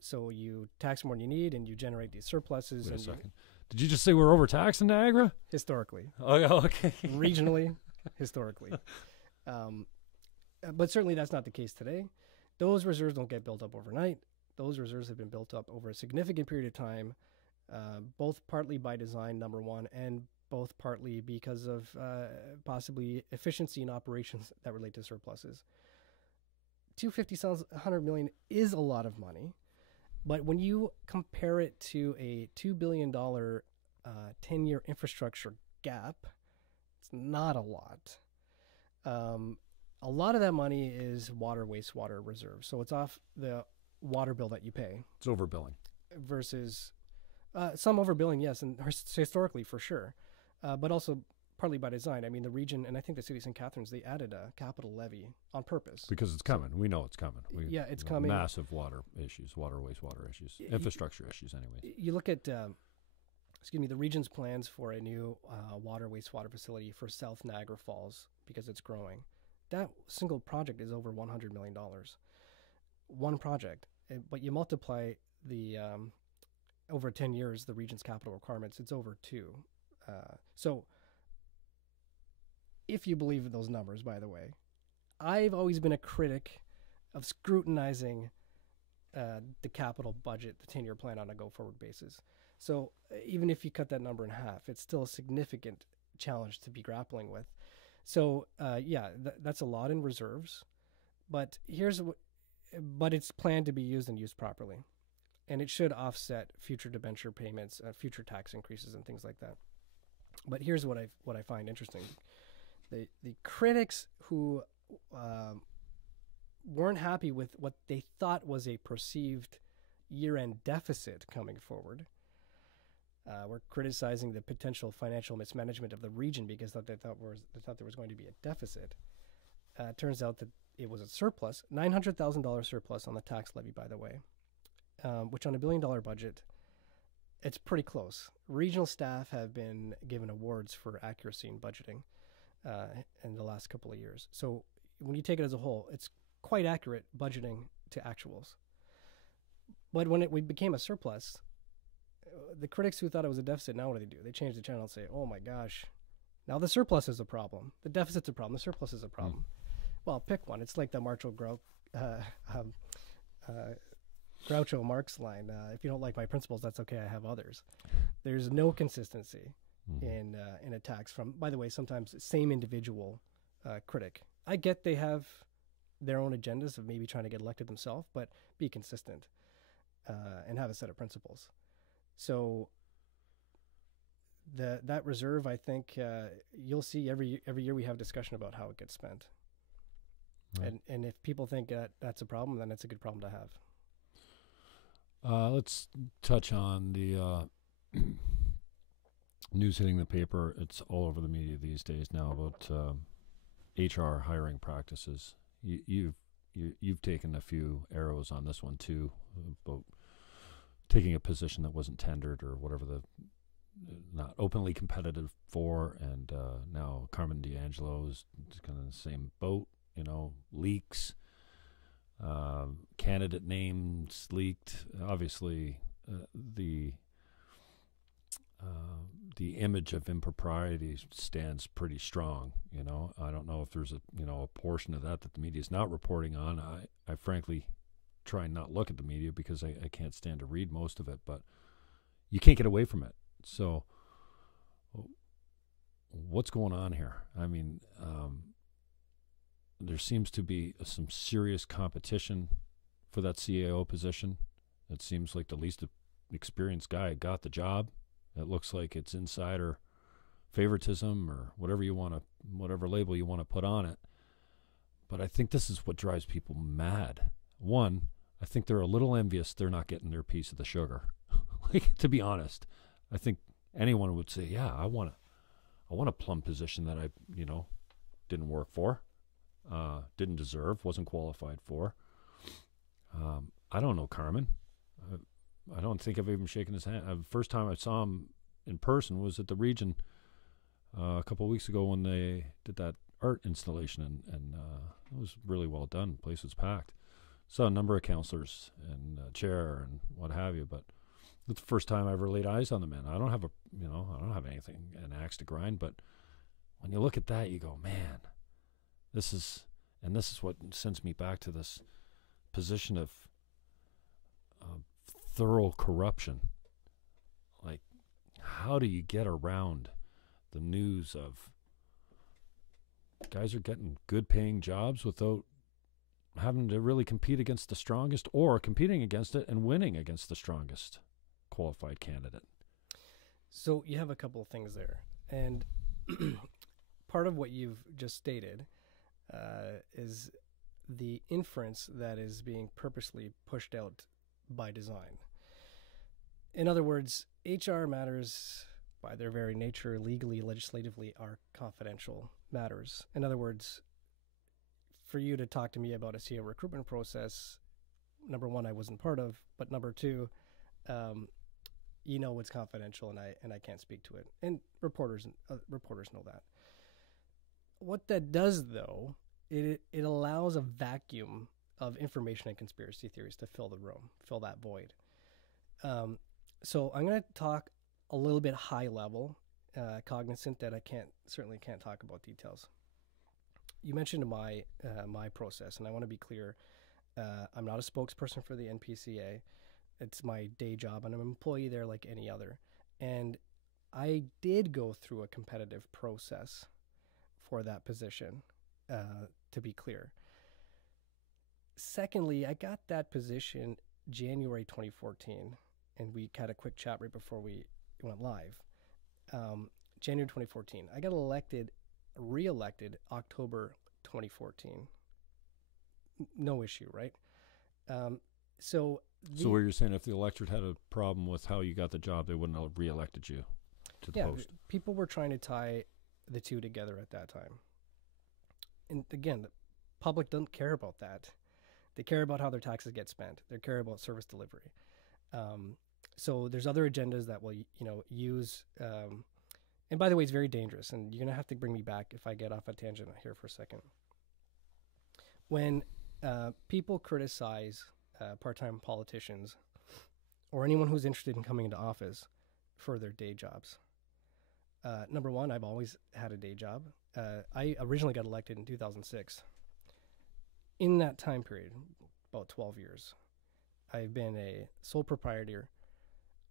So you tax more than you need, and you generate these surpluses. Wait a second. Did you just say we're overtaxed in Niagara? Historically. Oh, yeah, okay. Regionally, historically. But certainly that's not the case today. Those reserves don't get built up overnight. Those reserves have been built up over a significant period of time, both partly by design, number one, and both partly because of possibly efficiency in operations that relate to surpluses. 250 sounds 100 million is a lot of money, but when you compare it to a $2 billion 10-year infrastructure gap, it's not a lot. A lot of that money is water, wastewater reserves. So it's off the water bill that you pay. It's overbilling. Versus some overbilling, yes, and historically for sure, but also partly by design. I mean, the region, and I think the city of St. Catharines, they added a capital levy on purpose. Because it's coming. We know it's coming. It's coming. Massive water issues, wastewater issues, infrastructure issues anyways. You look at, the region's plans for a new water, wastewater facility for South Niagara Falls because it's growing. That single project is over $100 million. One project. But you multiply the, over 10 years, the region's capital requirements, it's over two. So if you believe in those numbers, by the way, I've always been a critic of scrutinizing the capital budget, the 10-year plan on a go-forward basis. So even if you cut that number in half, it's still a significant challenge to be grappling with. So that's a lot in reserves, but but it's planned to be used and used properly, and it should offset future debenture payments, future tax increases, and things like that. But here's what I find interesting: the critics who weren't happy with what they thought was a perceived year-end deficit coming forward. Were criticizing the potential financial mismanagement of the region because they thought there was going to be a deficit. Turns out that it was a surplus, $900,000 surplus on the tax levy, by the way, which on $1 billion budget, it's pretty close. Regional staff have been given awards for accuracy in budgeting in the last couple of years. So when you take it as a whole, it's quite accurate budgeting to actuals. But when we became a surplus, the critics who thought it was a deficit, now what do? They change the channel and say, oh my gosh, now the surplus is a problem. The deficit's a problem. The surplus is a problem. Well, pick one. It's like the Groucho Marx line. If you don't like my principles, that's okay. I have others. There's no consistency in attacks from, by the way, sometimes the same individual critic. I get they have their own agendas of maybe trying to get elected themselves, but be consistent and have a set of principles. So that reserve, I think you'll see every year we have discussion about how it gets spent. Right. And if people think that's a problem, then it's a good problem to have. Let's touch on the news hitting the paper. It's all over the media these days now about HR hiring practices. You've taken a few arrows on this one too, about taking a position that wasn't tendered or whatever, not openly competitive for, and now Carmen D'Angelo is kind of the same boat, leaks, candidate names leaked. Obviously, the the image of impropriety stands pretty strong. You know, I don't know if there's a portion of that the media is not reporting on. I frankly try and not look at the media because I can't stand to read most of it, but you can't get away from it. So what's going on here? I mean, there seems to be some serious competition for that CAO position. It seems like the least experienced guy got the job. It looks like it's insider favoritism or whatever label you want to put on it. But I think this is what drives people mad. One, I think they're a little envious they're not getting their piece of the sugar. Like, to be honest, I think anyone would say, yeah, I want a plum position that I, didn't work for, didn't deserve, wasn't qualified for. I don't know Carmen. I don't think I've even shaken his hand. The first time I saw him in person was at the Region a couple of weeks ago when they did that art installation, and it was really well done. The place was packed. Saw a number of counselors and chair and what have you, but it's the first time I ever laid eyes on the man. I don't have anything, an axe to grind, but when you look at that, you go, man, this is what sends me back to this position of thorough corruption. Like, how do you get around the news of guys are getting good paying jobs without having to really compete against the strongest, or competing against it and winning against the strongest qualified candidate? So you have a couple of things there. And part of what you've just stated is the inference that is being purposely pushed out by design. In other words, HR matters by their very nature, legally, legislatively, are confidential matters. In other words, for you to talk to me about a CEO recruitment process, number one, I wasn't part of, but number two, it's confidential and I can't speak to it. And reporters know that. What that does, though, it allows a vacuum of information and conspiracy theories to fill the room, fill that void. So I'm going to talk a little bit high level, cognizant that I certainly can't talk about details. You mentioned my process, and I want to be clear. I'm not a spokesperson for the NPCA. It's my day job, and I'm an employee there like any other. And I did go through a competitive process for that position, to be clear. Secondly, I got that position January 2014, and we had a quick chat right before we went live. January 2014. I got re-elected October 2014. No issue, right? So what you're saying, if the electorate had a problem with how you got the job, they wouldn't have re-elected you to the post? People were trying to tie the two together at that time. And again, the public doesn't care about that. They care about how their taxes get spent. They care about service delivery. So there's other agendas that will, use. And by the way, it's very dangerous. And you're going to have to bring me back if I get off a tangent here for a second. When people criticize part-time politicians or anyone who's interested in coming into office for their day jobs, number one, I've always had a day job. I originally got elected in 2006. In that time period, about 12 years, I've been a sole proprietor,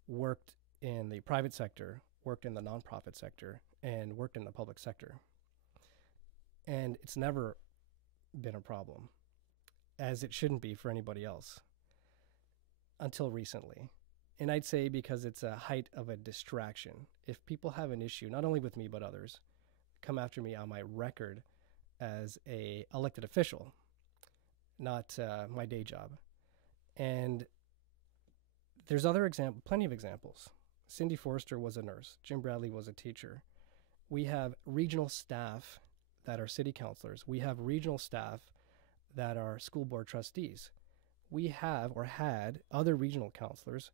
worked in the private sector, worked in the nonprofit sector, and worked in the public sector. And it's never been a problem, as it shouldn't be for anybody else, until recently. And I'd say because it's a height of a distraction. If people have an issue, not only with me but others, come after me on my record as a elected official, not my day job. And there's plenty of examples. Cindy Forrester was a nurse. Jim Bradley was a teacher. We have regional staff that are city councilors. We have regional staff that are school board trustees. We have or had other regional councilors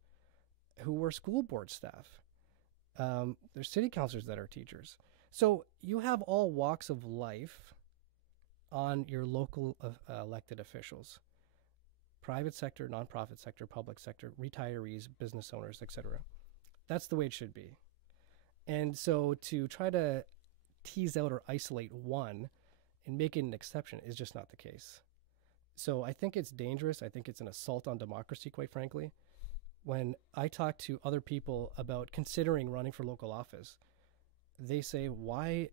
who were school board staff. There's city councilors that are teachers. So you have all walks of life on your local elected officials. Private sector, nonprofit sector, public sector, retirees, business owners, etc. That's the way it should be. And so to try to tease out or isolate one and make it an exception is just not the case. So I think it's dangerous. I think it's an assault on democracy, quite frankly. When I talk to other people about considering running for local office, they say, why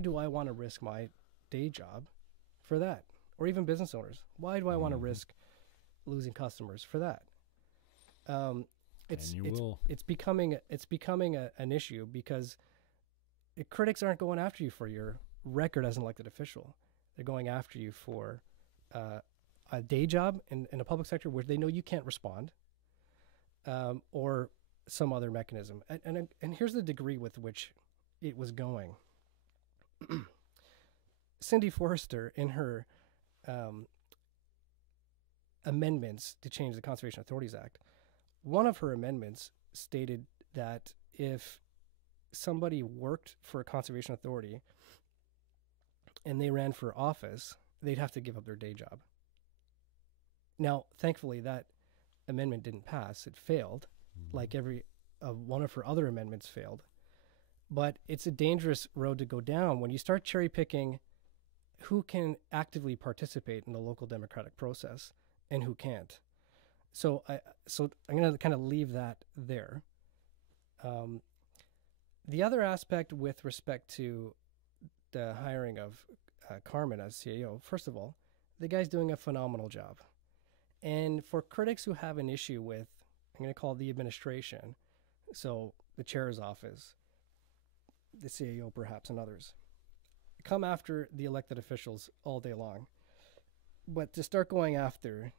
do I want to risk my day job for that? Or even business owners. Why do I want to risk losing customers for that? It's becoming an issue because critics aren't going after you for your record as an elected official. They're going after you for a day job in a public sector where they know you can't respond, or some other mechanism. And here's the degree with which it was going. Cindy Forrester, in her amendments to change the Conservation Authorities Act, one of her amendments stated that if somebody worked for a conservation authority and they ran for office, they'd have to give up their day job. Now, thankfully, that amendment didn't pass. It failed, like every one of her other amendments failed. But it's a dangerous road to go down when you start cherry picking who can actively participate in the local democratic process and who can't. So I'm going to kind of leave that there. The other aspect with respect to the hiring of Carmen as CAO, first of all, the guy's doing a phenomenal job. And for critics who have an issue with, I'm going to call it the administration, so the chair's office, the CAO perhaps, and others, come after the elected officials all day long. But to start going after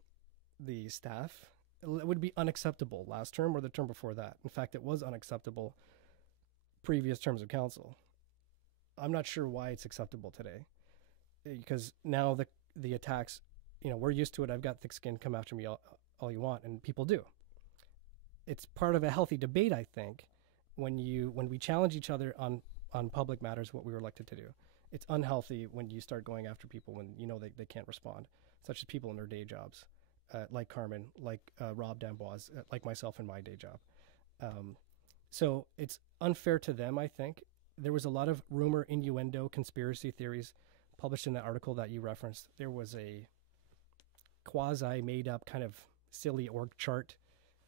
the staff, it would be unacceptable last term or the term before that. In fact, it was unacceptable previous terms of council. I'm not sure why it's acceptable today, because now the attacks, we're used to it. I've got thick skin. Come after me all you want, and people do. It's part of a healthy debate, I think, when we challenge each other on public matters, what we were elected to do. It's unhealthy when you start going after people when they can't respond, such as people in their day jobs, like Carmen, like Rob D'Amboise, like myself in my day job. So it's unfair to them, I think. There was a lot of rumor, innuendo, conspiracy theories published in the article that you referenced. There was a quasi-made-up kind of silly org chart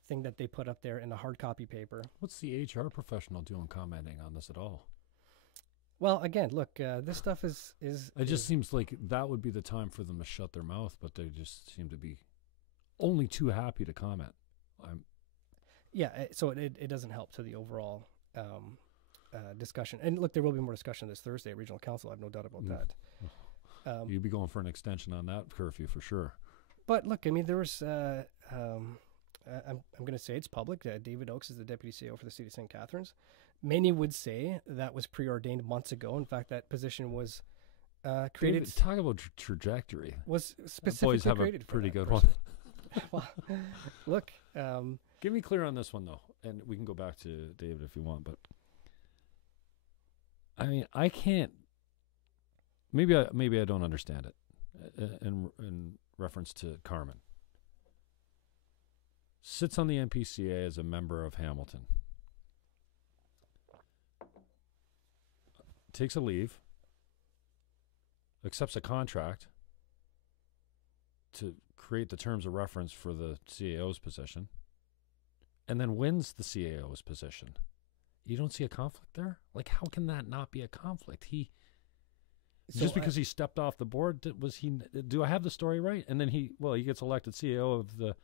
thing that they put up there in a hard copy paper. What's the HR professional doing commenting on this at all? Well, again, look, this stuff is... It just seems like that would be the time for them to shut their mouth, but they just seem to be only too happy to comment. Yeah, so it doesn't help to the overall discussion. And look, there will be more discussion this Thursday at Regional Council. I have no doubt about that. You'd be going for an extension on that curfew for sure. But look, I mean, there was... I'm going to say it's public. David Oakes is the Deputy CEO for the City of St. Catharines. Many would say that was preordained months ago. In fact, that position was created... David, talk about trajectory. Was specifically boys have created a pretty good person. one. Well, look... Get me clear on this one, though, and we can go back to David if you want, but I mean, I can't... Maybe I don't understand it in reference to Carmen. Sits on the NPCA as a member of Hamilton. Takes a leave. Accepts a contract to create the terms of reference for the CAO's position. And then wins the CAO's position. You don't see a conflict there? Like, how can that not be a conflict? Just because he stepped off the board, do I have the story right? And then he gets elected CAO of the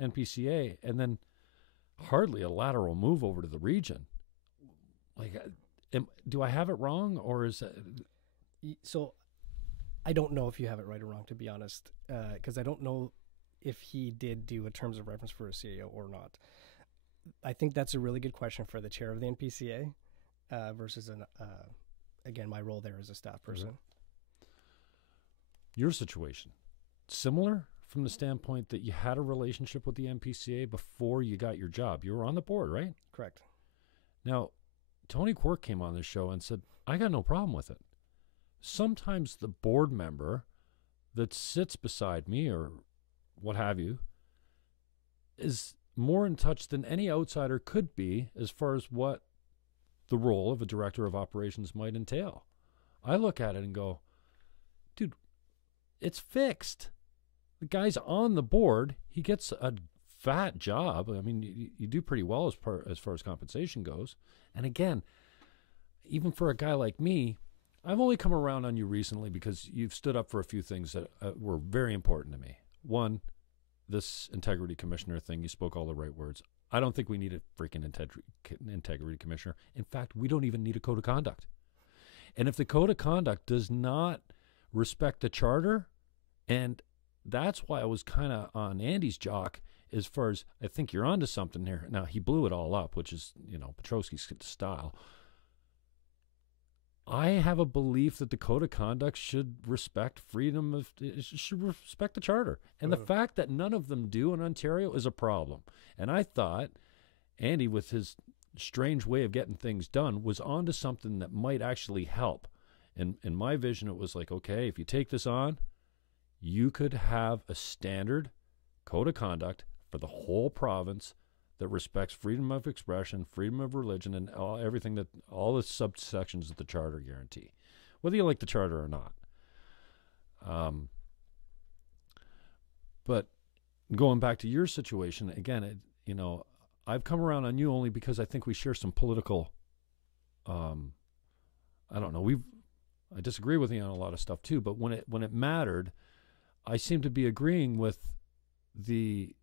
NPCA, and then hardly a lateral move over to the region. Like, do I have it wrong, or is it... So I don't know if you have it right or wrong, to be honest, because I don't know if he did do a terms of reference for a CAO or not. I think that's a really good question for the chair of the NPCA versus, again, my role there as a staff person. Your situation, similar from the standpoint that you had a relationship with the NPCA before you got your job. You were on the board, right? Correct. Now, Tony Quirk came on this show and said, I got no problem with it. Sometimes the board member that sits beside me or what have you is more in touch than any outsider could be as far as what the role of a director of operations might entail. I look at it and go, dude, it's fixed. The guy's on the board. He gets a fat job. I mean, you do pretty well as far as compensation goes. And again, even for a guy like me, I've only come around on you recently because you've stood up for a few things that were very important to me. One, this integrity commissioner thing, you spoke all the right words. I don't think we need a freaking integrity commissioner. In fact, we don't even need a code of conduct. And if the code of conduct does not respect the charter, and that's why I was kind of on Andy's jock as far as, I think you're onto something here. Now, he blew it all up, which is, Petrosky's style. I have a belief that the code of conduct should respect should respect the charter. And the fact that none of them do in Ontario is a problem. And I thought Andy, with his strange way of getting things done, was onto something that might actually help. And in my vision, it was like, okay, if you take this on, you could have a standard code of conduct for the whole province that respects freedom of expression, freedom of religion, and everything that all the subsections that the charter guarantee, whether you like the charter or not. But going back to your situation again, I've come around on you only because I think we share some political. I don't know. I disagree with you on a lot of stuff too, but when it mattered, I seem to be agreeing with the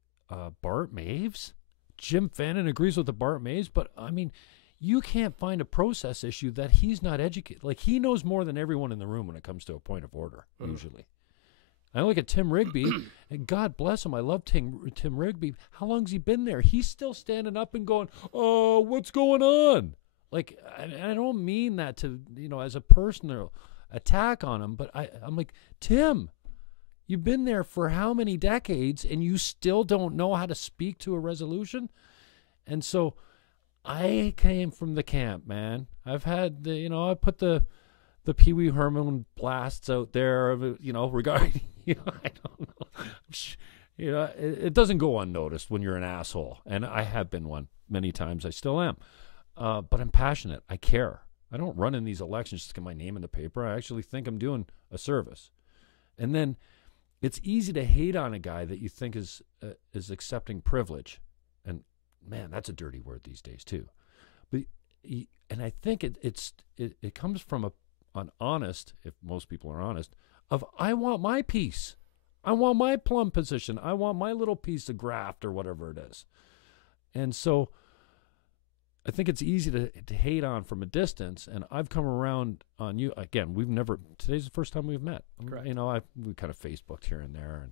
Bart Maves. Jim.Fannon agrees with the Bart Maves, but I mean, you can't find a process issue that he's not educated. Like, he knows more than everyone in the room when it comes to a point of order, usually. I look at Tim Rigby, and God bless him, I love Tim Rigby. How long's he been there? He's still standing up and going, "Oh, what's going on?" Like, I don't mean that to, as a personal attack on him, but I'm like, Tim, you've been there for how many decades, and you still don't know how to speak to a resolution? And so I came from the camp, man. I've had I put the Pee Wee Herman blasts out there, regarding, I don't know. It doesn't go unnoticed when you're an asshole. And I have been one many times. I still am. But I'm passionate. I care. I don't run in these elections just to get my name in the paper. I actually think I'm doing a service. And then it's easy to hate on a guy that you think is accepting privilege, and man, that's a dirty word these days too. And I think it comes from an honest, if most people are honest, of I want my piece, I want my plum position, I want my little piece of graft or whatever it is, and so I think it's easy to hate on from a distance, and I've come around on you. Again, today's the first time we've met. Correct. We kind of Facebooked here and there,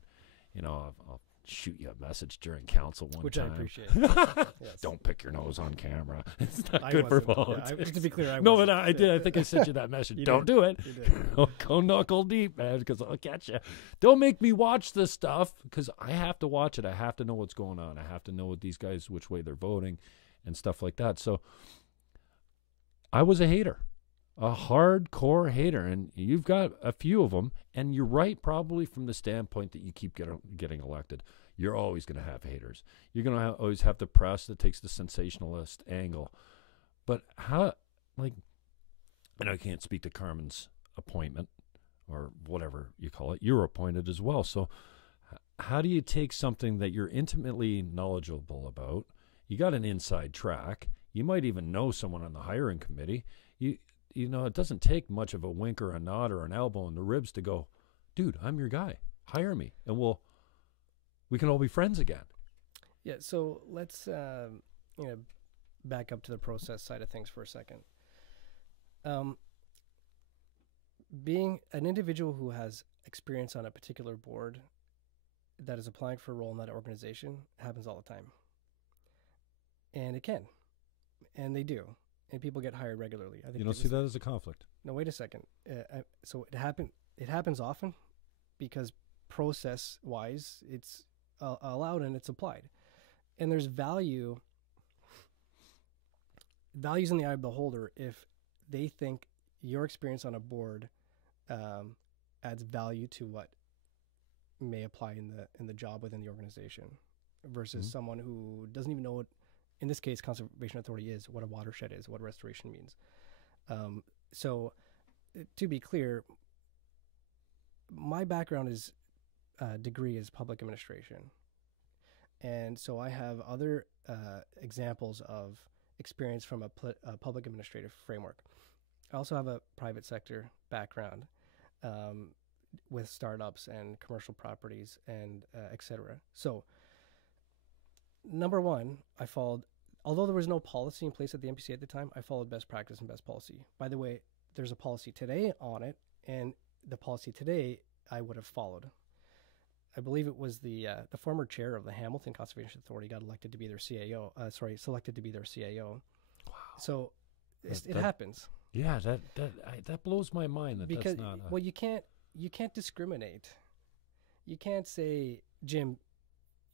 and, I'll shoot you a message during council one Which time. I appreciate. Yes. Don't pick your nose on camera. It's not I good for wasn't. politics. Yeah, to be clear, I No, wasn't. but I did. I think I sent you that message. You Don't did. do it. You did. Go knuckle deep, man, because I'll catch you. Don't make me watch this stuff, because I have to watch it. I have to know what's going on. I have to know what these guys, which way they're voting and stuff like that. So I was a hater, a hardcore hater, and you've got a few of them, and you're right, probably from the standpoint that you keep getting elected. You're always going to have haters. You're going to always have the press that takes the sensationalist angle. But I know I can't speak to Carmen's appointment or whatever you call it. You're appointed as well. So how do you take something that you're intimately knowledgeable about? You got an inside track. You might even know someone on the hiring committee. It doesn't take much of a wink or a nod or an elbow in the ribs to go, dude, I'm your guy. Hire me, and we can all be friends again. Yeah, so let's back up to the process side of things for a second. Being an individual who has experience on a particular board that is applying for a role in that organization happens all the time. And it can. And they do. And people get hired regularly. I think You don't see that as a conflict? No, wait a second. So it happens often because process-wise, it's allowed and it's applied. And there's values in the eye of the beholder if they think your experience on a board adds value to what may apply in the job within the organization versus someone who doesn't even know in this case, conservation authority is, what a watershed is, what restoration means. So to be clear, my background is degree is public administration. And so I have other examples of experience from a public administrative framework. I also have a private sector background with startups and commercial properties and et cetera. So number one, I followed, although there was no policy in place at the NPCA at the time, I followed best practice and best policy. By the way, there's a policy today on it, and the policy today I would have followed. I believe it was the former chair of the Hamilton Conservation Authority got elected to be their CAO. Selected to be their CAO. Wow. So it happens. Yeah, that blows my mind. Because that's not well, you can't discriminate. You can't say, Jim,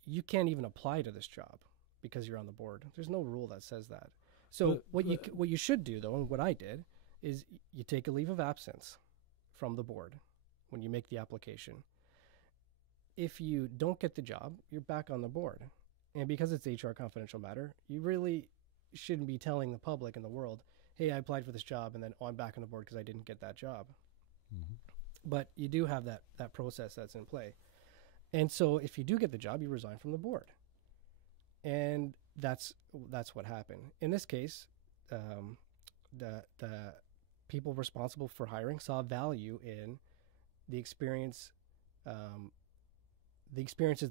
you can't even apply to this job because you're on the board. There's no rule that says that. So what you should do, though, and what I did, is you take a leave of absence from the board when you make the application. If you don't get the job, you're back on the board. And because it's HR confidential matter, you really shouldn't be telling the public and the world, hey, I applied for this job, and then, I'm back on the board because I didn't get that job. Mm-hmm. But you do have that process that's in play. And so if you do get the job, you resign from the board. And that's what happened. In this case, the people responsible for hiring saw value in the experiences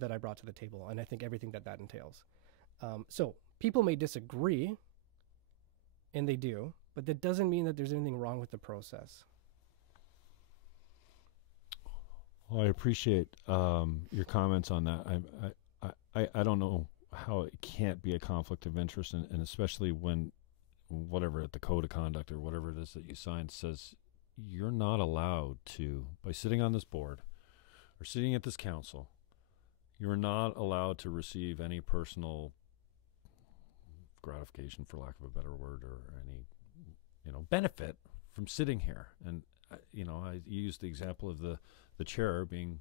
that I brought to the table, and I think everything that entails. So people may disagree, and they do, but that doesn't mean that there's anything wrong with the process. Well, I appreciate your comments on that. I don't know how it can't be a conflict of interest, and especially when whatever the code of conduct or whatever it is that you signed says you're not allowed to, by sitting on this board or sitting at this council, you're not allowed to receive any personal gratification, for lack of a better word, or any benefit from sitting here. And I used the example of the chair being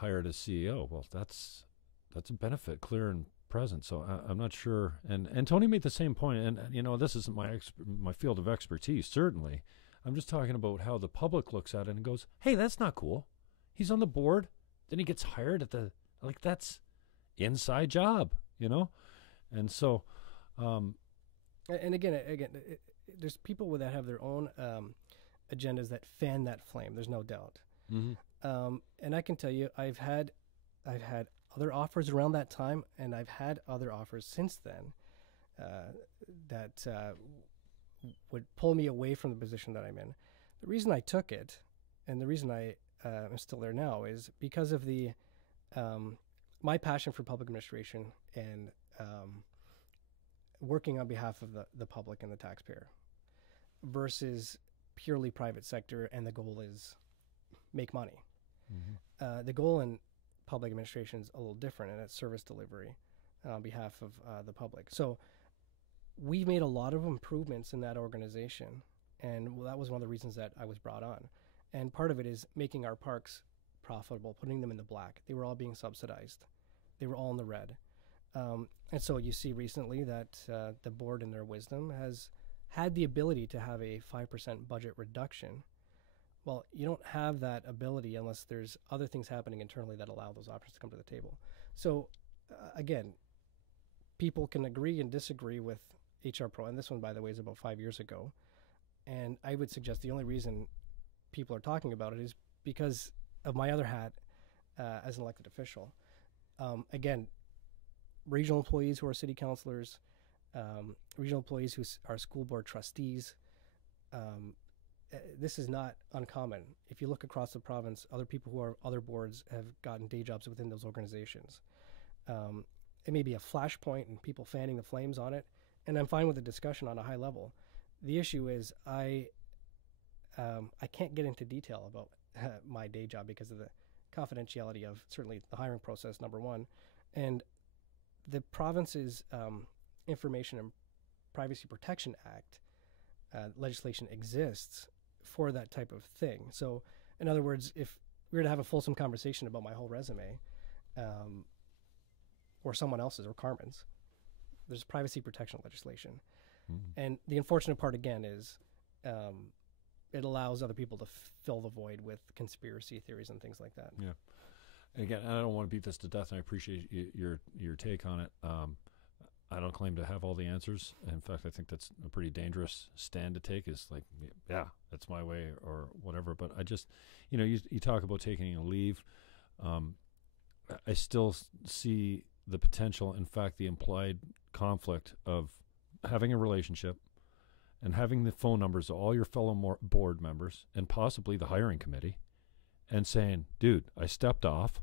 hired as CEO. Well, that's a benefit, clear and present. So I'm not sure. And Tony made the same point. And this isn't my field of expertise. Certainly, I'm just talking about how the public looks at it and goes, "Hey, that's not cool. He's on the board. Then he gets hired at that's inside job, And so, and again, there's people that have their own agendas that fan that flame. There's no doubt. Mm-hmm. And I can tell you, I've had other offers around that time, and I've had other offers since then that would pull me away from the position that I'm in. The reason I took it, and the reason I am still there now, is because of the my passion for public administration and working on behalf of the public and the taxpayer versus purely private sector, and the goal is make money. Mm-hmm. The goal in public administration is a little different, and it's service delivery on behalf of the public. So we made a lot of improvements in that organization, and that was one of the reasons that I was brought on. And part of it is making our parks profitable, putting them in the black. They were all being subsidized. They were all in the red. And so you see recently that the board, in their wisdom, has had the ability to have a 5% budget reduction. Well, you don't have that ability unless there's other things happening internally that allow those options to come to the table. So, again, people can agree and disagree with HR Pro, and this one, by the way, is about 5 years ago. And I would suggest the only reason people are talking about it is because of my other hat as an elected official. Again, regional employees who are city councilors, regional employees who are school board trustees, this is not uncommon. If you look across the province, other people who are other boards have gotten day jobs within those organizations. It may be a flashpoint and people fanning the flames on it, and I'm fine with the discussion on a high level. The issue is I can't get into detail about my day job because of the confidentiality of certainly the hiring process, number one, and the province's Information and Privacy Protection Act legislation exists for that type of thing. So, in other words, if we were to have a fulsome conversation about my whole resume, or someone else's, or Carmen's, there's privacy protection legislation, Mm-hmm. and the unfortunate part again is it allows other people to fill the void with conspiracy theories and things like that. Yeah. And again, I don't want to beat this to death, and I appreciate your take on it. I don't claim to have all the answers. In fact, I think that's a pretty dangerous stand to take, is like, yeah, that's my way or whatever. But I just, you talk about taking a leave. I still see the potential, in fact, the implied conflict of having a relationship and having the phone numbers of all your fellow board members and possibly the hiring committee and saying, dude, I stepped off.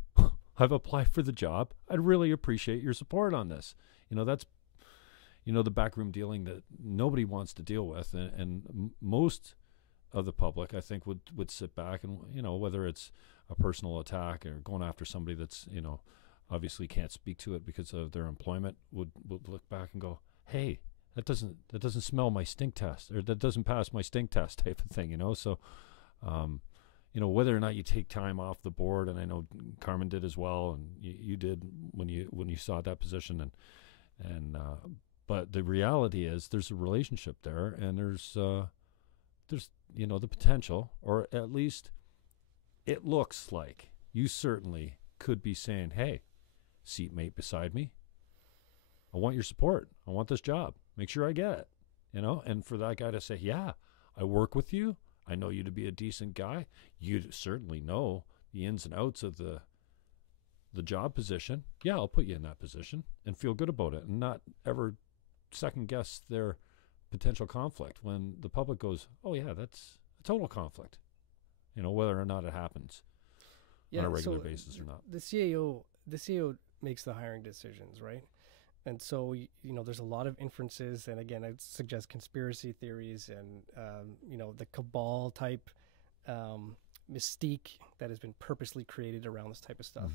I've applied for the job. I'd really appreciate your support on this. That's the backroom dealing that nobody wants to deal with, and most of the public, I think, would sit back and, whether it's a personal attack or going after somebody that's, obviously can't speak to it because of their employment, would look back and go, hey, that doesn't smell my stink test, or that doesn't pass my stink test, type of thing. So whether or not you take time off the board, and I know Carmen did as well, and you did when you saw that position, and but the reality is there's a relationship there, and there's the potential, or at least it looks like you certainly could be saying, hey, seatmate beside me, I want your support. I want this job. Make sure I get it. And for that guy to say, yeah, I work with you. I know you to be a decent guy. You certainly know the ins and outs of the job position. Yeah, I'll put you in that position and feel good about it, and not ever second guess their potential conflict when the public goes, oh yeah, that's a total conflict, whether or not it happens on a regular basis or not. The CAO makes the hiring decisions, right? And so, there's a lot of inferences, and again, I'd suggest conspiracy theories and, the cabal type mystique that has been purposely created around this type of stuff.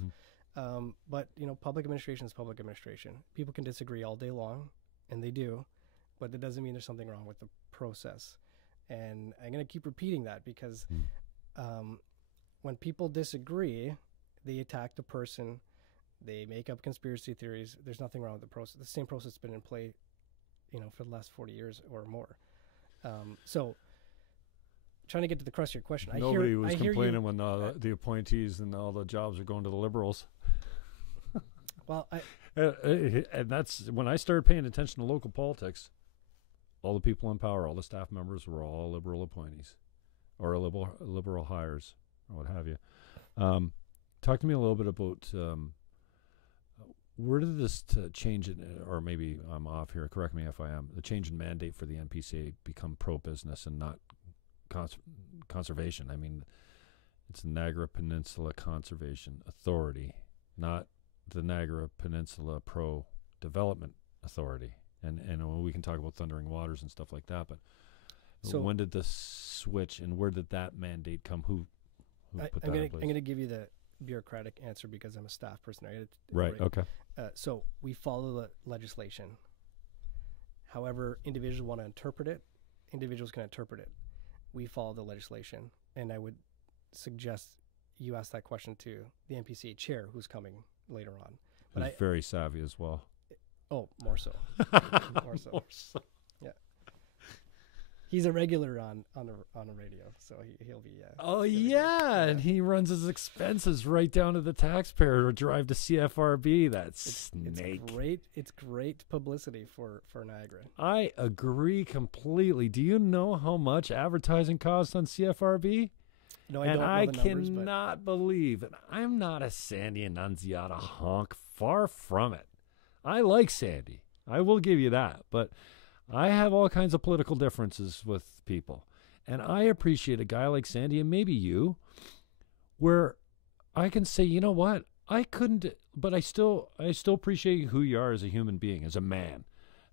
Mm-hmm. But, public administration is public administration. People can disagree all day long, and they do, but that doesn't mean there's something wrong with the process. And I'm going to keep repeating that because when people disagree, they attack the person. They make up conspiracy theories. There's nothing wrong with the process. The same process has been in play, for the last 40 years or more. So, trying to get to the crux of your question. Nobody was complaining when the appointees and all the jobs are going to the Liberals. Well, and that's when I started paying attention to local politics. All the people in power, all the staff members were all Liberal appointees or liberal hires or what have you. Talk to me a little bit about where did this change in, or maybe I'm off here, correct me if I am, the change in mandate for the NPCA become pro-business and not conservation? I mean, it's the Niagara Peninsula Conservation Authority, not the Niagara Peninsula Pro-Development Authority. And we can talk about Thundering Waters and stuff like that, but so when did this switch, and where did that mandate come? Who put that in place? I'm going to give you the bureaucratic answer because I'm a staff person. Right. Okay. So we follow the legislation. However, individuals want to interpret it. Individuals can interpret it. We follow the legislation, and I would suggest you ask that question to the NPCA chair, who's coming later on. But he's very savvy as well. Oh, more so. More so. Yeah. He's a regular on a radio, so he'll be. And he runs his expenses right down to the taxpayer to drive to CFRB. That's snake. It's great publicity for Niagara. I agree completely. Do you know how much advertising costs on CFRB? No, I don't know the numbers, cannot believe, and I'm not a Sandy Annunziata honk. Far from it. I like Sandy. I will give you that, but I have all kinds of political differences with people. And I appreciate a guy like Sandy, and maybe you, where I can say, you know what? I couldn't, but I still appreciate who you are as a human being, as a man.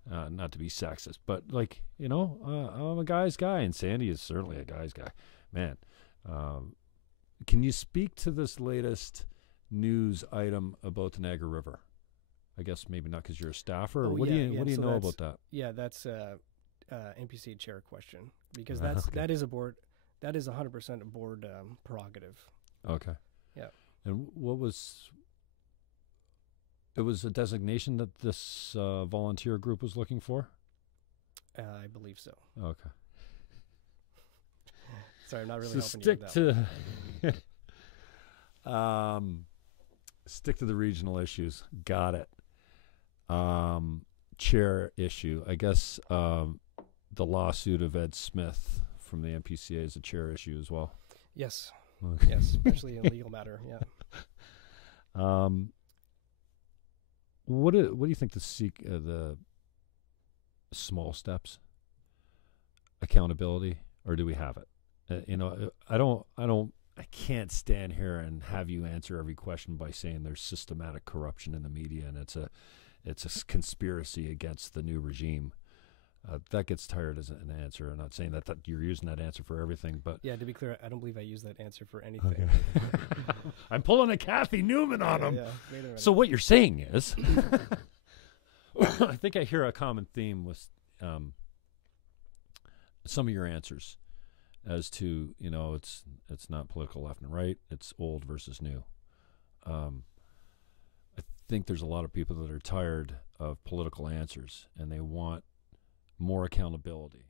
Not to be sexist, but I'm a guy's guy, and Sandy is certainly a guy's guy. Man, can you speak to this latest news item about the Niagara River? I guess maybe not because you're a staffer. What do you know about that? Yeah, that's NPCA chair question, because that is 100% a board prerogative. Okay. Yeah. And what was It was a designation that this volunteer group was looking for? I believe so. Okay. Sorry, I'm not really So helping you with that one. Stick to the regional issues. Got it. Chair issue. I guess the lawsuit of Ed Smith from the NPCA is a chair issue as well. Yes. Okay. Yes, especially in a legal matter. Yeah. What do you think the small steps, accountability, or do we have it? I can't stand here and have you answer every question by saying there's systematic corruption in the media and it's a conspiracy against the new regime. That gets tired as an answer. I'm not saying that you're using that answer for everything, but Yeah, to be clear, I don't believe I use that answer for anything. okay. I'm pulling a Kathy Newman on him. Yeah, wait a minute. So what you're saying is, I think I hear a common theme with some of your answers as to, it's not political left and right, it's old versus new. I think there's a lot of people that are tired of political answers and they want more accountability.